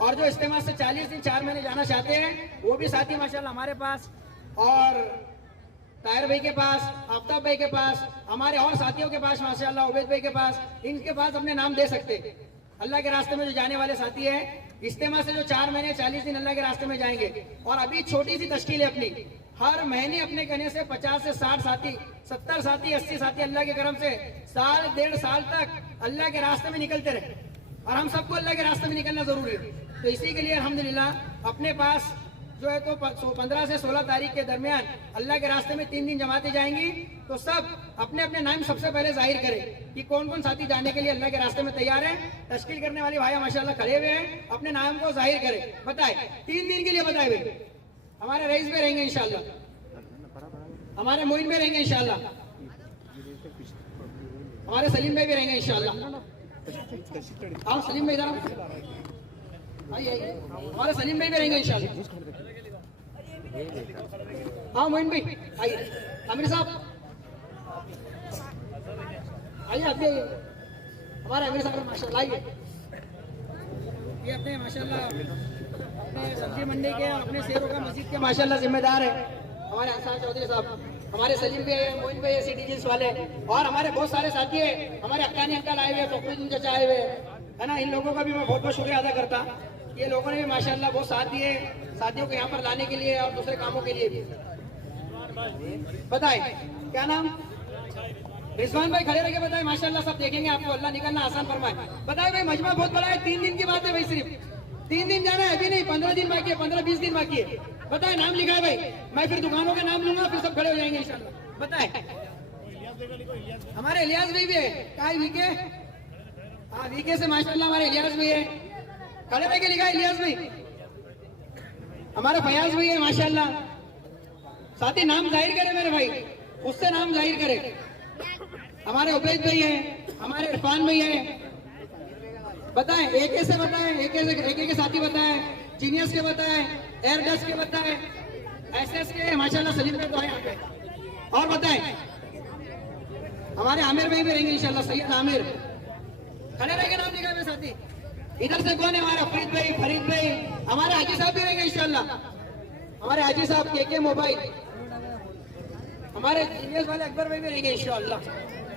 और जो इस्तेमाल से 40 दिन 4 महीने जाना चाहते हैं वो भी साथी माशाल्लाह हमारे पास और ताहिर भाई के पास, आफ्ताब भाई के पास, हमारे और साथियों के पास माशाल्लाह, उबैद भाई के पास, इनके पास अपने नाम दे सकते। अल्लाह के रास्ते में जो जाने वाले साथी हैं इज्तिमा से जो 4 महीने 40 दिन अल्लाह के रास्ते में जाएंगे। और अभी छोटी सी तश्कील है अपनी, हर महीने अपने कहने से 50 से 60 साथी, 70 साथी, 80 साथी अल्लाह के करम से 1.5 साल तक अल्लाह के रास्ते में निकलते रहे। और हम सबको अल्लाह के रास्ते में निकलना जरूरी है। तो इसी के लिए अल्हम्दुलिल्लाह अपने पास जो है तो 15 से 16 तारीख के दरमियान अल्लाह के रास्ते में 3 दिन जमाते जाएंगी। तो सब अपने अपने नाम सबसे पहले जाहिर करें कि कौन कौन साथी जाने के लिए अल्लाह के रास्ते में तैयार है। तश्कील करने वाले भाई माशाल्लाह खड़े हुए हैं, अपने नाम को जाहिर करें, बताए 3 दिन के लिए बताए हुए। हमारे रईस में रहेंगे इंशाल्लाह, हमारे मोइन में रहेंगे इंशाल्लाह, हमारे सलीम भाई भी रहेंगे इंशाल्लाह। हाँ सलीम भाई इधर आइए, हमारे सलीम भाई भी रहेंगे इंशाल्लाह। हाँ मोइन भाई आइए, आमिर साहब आइए आगे हमारे अमीर साहब माशाल्लाह आइए। ये अपने माशाल्लाह अपने सब्जी मंडी के अपने शेरों का मस्जिद के माशाल्लाह जिम्मेदार है हमारे अंसार चौधरी साहब, हमारे सलीम भाई है, मोइन भाई है, सिटीजन्स वाले, और हमारे बहुत सारे साथी है, हमारे अक्कानी अंकल आए हुए, फखरुद्दीन चाचा आए हुए है ना। इन लोगों का भी मैं बहुत बहुत शुक्रिया अदा करता। ये लोगों ने भी माशाल्लाह बहुत साथ दिए साथियों को यहाँ पर लाने के लिए और दूसरे कामों के लिए भी। बताए क्या नाम? रिजवान भाई खड़े रह बताए माशाल्लाह, सब देखेंगे आपको, अल्लाह निकलना आसान फरमाए। बताए भाई मजमा बहुत बड़ा है, 3 दिन की बात है भाई, सिर्फ 3 दिन जाना है, अभी नहीं 15 दिन बाकी है, 15-20 दिन बाकी है। बताए नाम लिखा है भाई, मैं फिर दुकानों का नाम लूंगा, फिर सब खड़े हो जाएंगे इंशाल्लाह। बताए हमारे इलियास भाई भी है, क्या है वीके? हाँ वीके से माशाल्लाह हमारे इलियास भाई है, खड़े रह के लिखा है इलियास भाई। हमारे फयाज भाई है माशाल्लाह, साथ ही नाम जाहिर करे मेरे भाई, उससे नाम जाहिर करे। हमारे उबैद भाई है, हमारे इरफान भाई है। बताएं एक से बताएं, एक के साथी बताएं, जीनियस के बताएं, एयरडस के बताएं, एसएस के माशाल्लाह सलीम भाई तो है यहाँ पे। और बताएं हमारे आमिर भाई भी रहेंगे इंशाल्लाह, सैयद आमिर खड़े रहेंगे, नाम लिखा है मेरे साथी। इधर से कौन है? हमारा फरीद भाई, हमारे हाजी साहब भी रहेंगे इंशाल्लाह, हमारे हाजी साहब के मोबाइल, हमारे जीनियस वाले अकबर भाई भी रहेंगे इंशाल्लाह,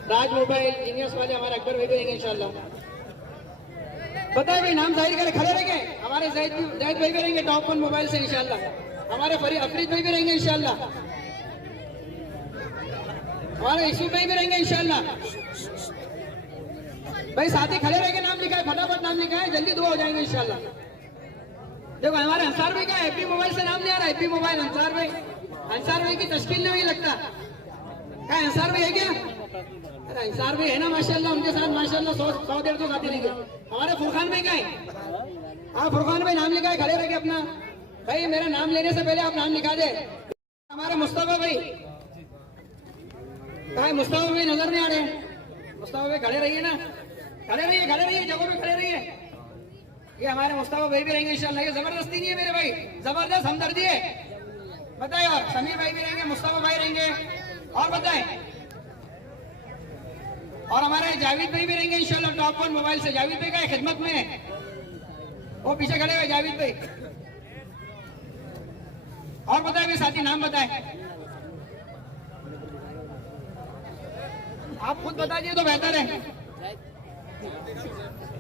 राज मोबाइल जीनियस वाले हमारे अकबर भाई भी रहेंगे इंशाल्लाह। बताए भाई नाम जाहिर करे, खड़े रहेंगे। हमारे जैद भाई भी रहेंगे टॉप 1 मोबाइल से इंशाल्लाह, हमारे अफरीद भाई भी रहेंगे इंशाल्लाह, हमारे यूसुफ भाई भी रहेंगे इंशाल्लाह। भाई साथी खड़े रहेंगे, नाम लिखा है, फटाफट नाम लिखा है, जल्दी दुआ हो जाएंगे इंशाल्लाह। देखो हमारे अंसार भाई का एपी मोबाइल से नाम नहीं आ रहा, एपी मोबाइल अंसार भाई की तश्कील नहीं हुई लगता। क्या अंसार भाई है क्या? अरे अंसार भाई है ना माशाल्लाह, उनके साथ माशाल्लाह 100-150 साथी रहेंगे। हमारे फुरखान भाई का है, हाँ फुरखान भाई नाम लिखा है, खड़े रहे अपना। भाई मेरा नाम लेने से पहले आप नाम लिखा दे। हमारे मुस्तफा भाई कहा है? मुस्तफा भाई नजर नहीं आ रहे, मुस्तफा भाई खड़े रहिए ना, खड़े रहिए जगह पे खड़े रहिए। ये हमारे मुस्तफा भाई भी रहेंगे इंशाल्लाह, ये जबरदस्ती नहीं है मेरे भाई, जबरदस्त हमदर्दी है। बताए और समीर भाई भी रहेंगे, मुस्तफा भाई रहेंगे, और बताए और हमारे जावेद भाई भी रहेंगे इंशाल्लाह टॉप 1 मोबाइल से। जावेद भाई का खिदमत में है, वो पीछे खड़े हुए जावेद भाई। और बताए भाई साथी नाम बताए, आप खुद बता दिए तो बेहतर है।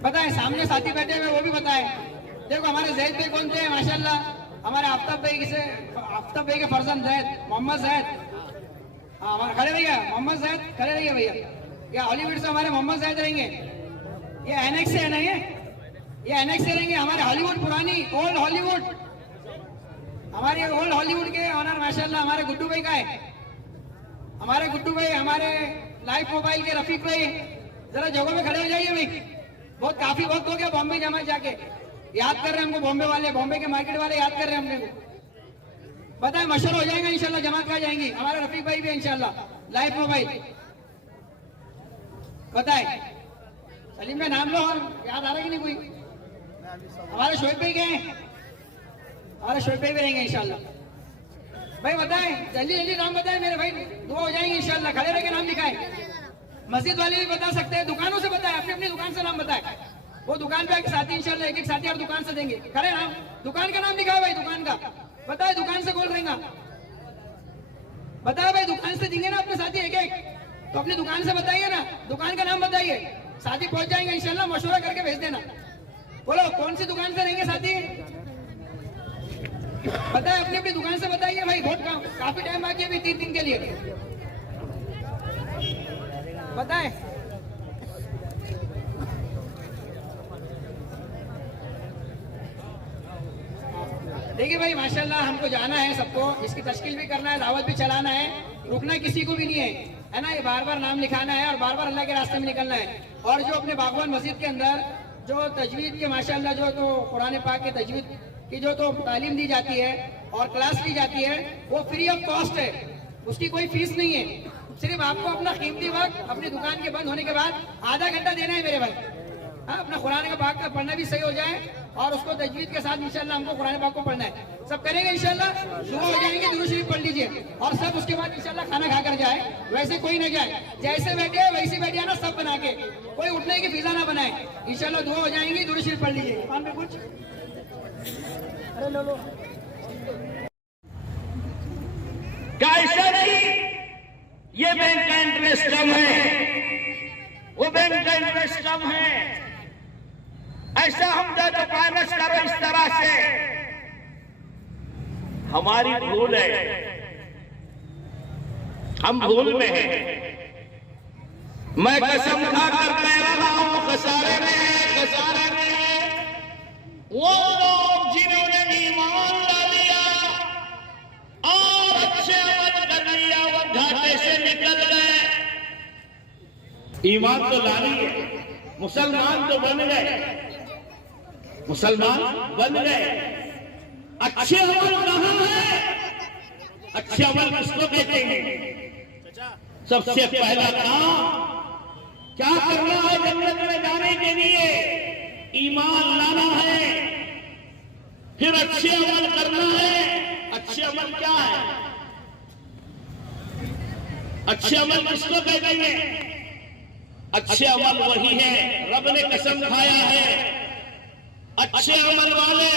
बताए सामने साथी बैठे हुए वो भी बताए। देखो हमारे जैद भाई कौन थे माशाल्लाह, हमारे आफ्ताब भाई के फर्जंद जैद, मोहम्मद जैद। हाँ हमारे खड़े रहिए, मोहम्मद जैद खड़े रहिए भैया। ये हॉलीवुड से हमारे मोहम्मद जैद रहेंगे, ये एनएक्स से है ना, ये एनएक्स से रहेंगे। हमारे हॉलीवुड पुरानी ओल्ड हॉलीवुड, हमारे ओल्ड हॉलीवुड के ऑनर माशाल्लाह हमारे गुड्डू भाई का है। हमारे गुड्डू भाई, हमारे लाइफ मोबाइल के रफीक भाई, जरा जगह में खड़े हो जाइए भाई, बहुत काफी वक्त हो गया बॉम्बे जमा जाके, याद कर रहे हैं हमको बॉम्बे वाले, बॉम्बे के मार्केट वाले याद कर रहे हैं हमने को। बताए मशहूर हो जाएगा इंशाल्लाह, जमात का जाएंगी। हमारे रफीक भाई भी इंशाल्लाह लाइफ मोबाइल। बताए सलीम भाई नाम लो, और याद आ रहा कि नहीं कोई? हमारे शोएब भाई गए, हमारे शोएब भाई भी रहेंगे इंशाल्लाह। भाई बताए जल्दी नाम बताए मेरे भाई, दुआ हो जाएंगे इंशाल्लाह। खड़े रह के नाम लिखाए, मस्जिद वाले भी बता सकते हैं, दुकानों से बताए, अपनी दुकान से नाम बताए। वो दुकान पे एक साथी इंशाल्लाह एक साथी और दुकान से देंगे। खड़े नाम, दुकान का नाम लिखा भाई, दुकान का बताए, दुकान से बोल रहेगा। बताए भाई दुकान से देंगे ना अपने साथी एक, तो अपनी दुकान से बताइए ना, दुकान का नाम बताइए, साथी पहुंच जाएंगे इंशाल्लाह। मशवरा करके भेज देना। बोलो कौन सी दुकान से रहेंगे साथी? बताए अपनी दुकान से बताइए भाई, बहुत काफी टाइम बाकी है अभी 3 दिन के लिए। बताए देखिए भाई माशाल्लाह हमको जाना है, सबको इसकी तश्कील भी करना है, दावत भी चलाना है, रुकना किसी को भी नहीं है ना। ये बार बार नाम लिखाना है और बार बार अल्लाह के रास्ते में निकलना है। और जो अपने बागवान मस्जिद के अंदर जो तजवीद के माशाल्लाह जो तो कुरान पाक के तजवीद की जो तो तालीम दी जाती है और क्लास ली जाती है, वो फ्री ऑफ कॉस्ट है, उसकी कोई फीस नहीं है। सिर्फ आपको अपना कीमती वक्त अपनी दुकान के बंद होने के बाद आधा घंटा देना है मेरे भाई। हाँ अपना कुरान का पाक का पढ़ना भी सही हो जाए और उसको तजवीद के साथ इंशाल्लाह हमको कुरान पाक को पढ़ना है। सब करेंगे इंशाल्लाह, दुआ हो जाएंगे, दुरूद शरीफ पढ़ लीजिए और सब उसके बाद इंशाल्लाह खाना खा कर जाए। वैसे कोई न जाए, जैसे बैठे वैसे बैठे ना, सब बना के, कोई उठने की फिजा ना बनाए। इंशाल्लाह दुआ हो जाएंगी, दुरूद शरीफ पढ़ लीजिए। ईमान में कुछ अरे लो क्या ऐसा नहीं ये बैंक का इंटरेस्ट कम है, वो बैंक का इंटरेस्ट कम है, ऐसा हम तो फाइनेंस करो इस तरह से। हमारी भूल है, हम भूल में हैं। मैं कसम खा कर कह रहा हूं, खसारे में है, खसारे में है वो लोग जिन्होंने ईमान ला लिया और अच्छे अमल कर लिया, वो घाटे से निकल गए। ईमान तो ला लिया, मुसलमान तो बन गए, मुसलमान बन गए। अच्छे अमल कहां है? अच्छे अमल किसको कहते हैं? सबसे पहला काम क्या करना है जन्नत में जाने के लिए? ईमान लाना है, फिर अच्छे अमल करना है। अच्छे अमल क्या है? अच्छे अमल किसको कहते हैं? अच्छे अमल वही है, रब ने कसम खाया है, अच्छे अमल वाले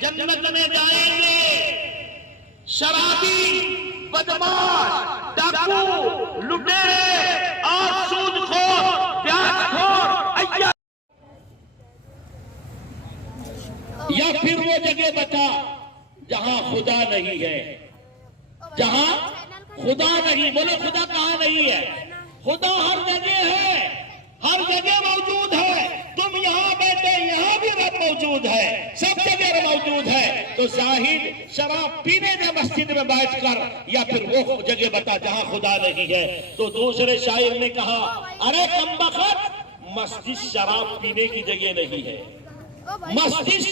जन्नत में जाएंगे। शराबी, बदमाश, डाकू, लुटेरे और सूदखोर, प्याजखोर या फिर वो जगह बता जहां खुदा नहीं है, जहां खुदा नहीं। बोलो खुदा कहां नहीं है? खुदा हर जगह है, हर जगह मौजूद है। तुम यहां बैठे, यहां भी रब मौजूद है, सब जगह मौजूद है। तो जाहिद शराब पीने में मस्जिद में बैठकर या फिर वो जगह बता जहां खुदा नहीं है। तो दूसरे शायर ने कहा, अरे कमबख्त, मस्जिद शराब पीने की जगह नहीं है, मस्जिद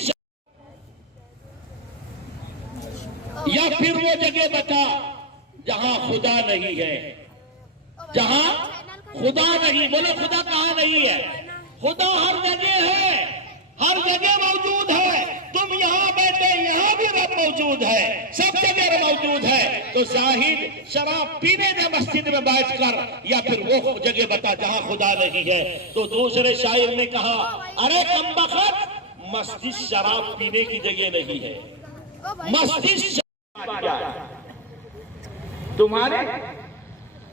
या फिर वो जगह बता जहां खुदा नहीं है, जहां खुदा नहीं। बोलो खुदा कहां नहीं है? खुदा हर जगह है, हर जगह मौजूद है। तुम यहां बैठे, यहां भी रब मौजूद है, सब जगह मौजूद है। तो जाहिद शराब पीने में मस्जिद में बैठकर या फिर वो जगह बता जहां खुदा नहीं है। तो दूसरे शायर ने कहा, अरे कमबख्त, मस्जिद शराब पीने की जगह नहीं है, मस्जिद तुम्हारे।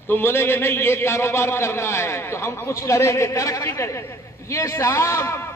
तुम बोलेगे नहीं ये कारोबार करना है तो हम कुछ करेंगे, तरक्की करेंगे। ये साहब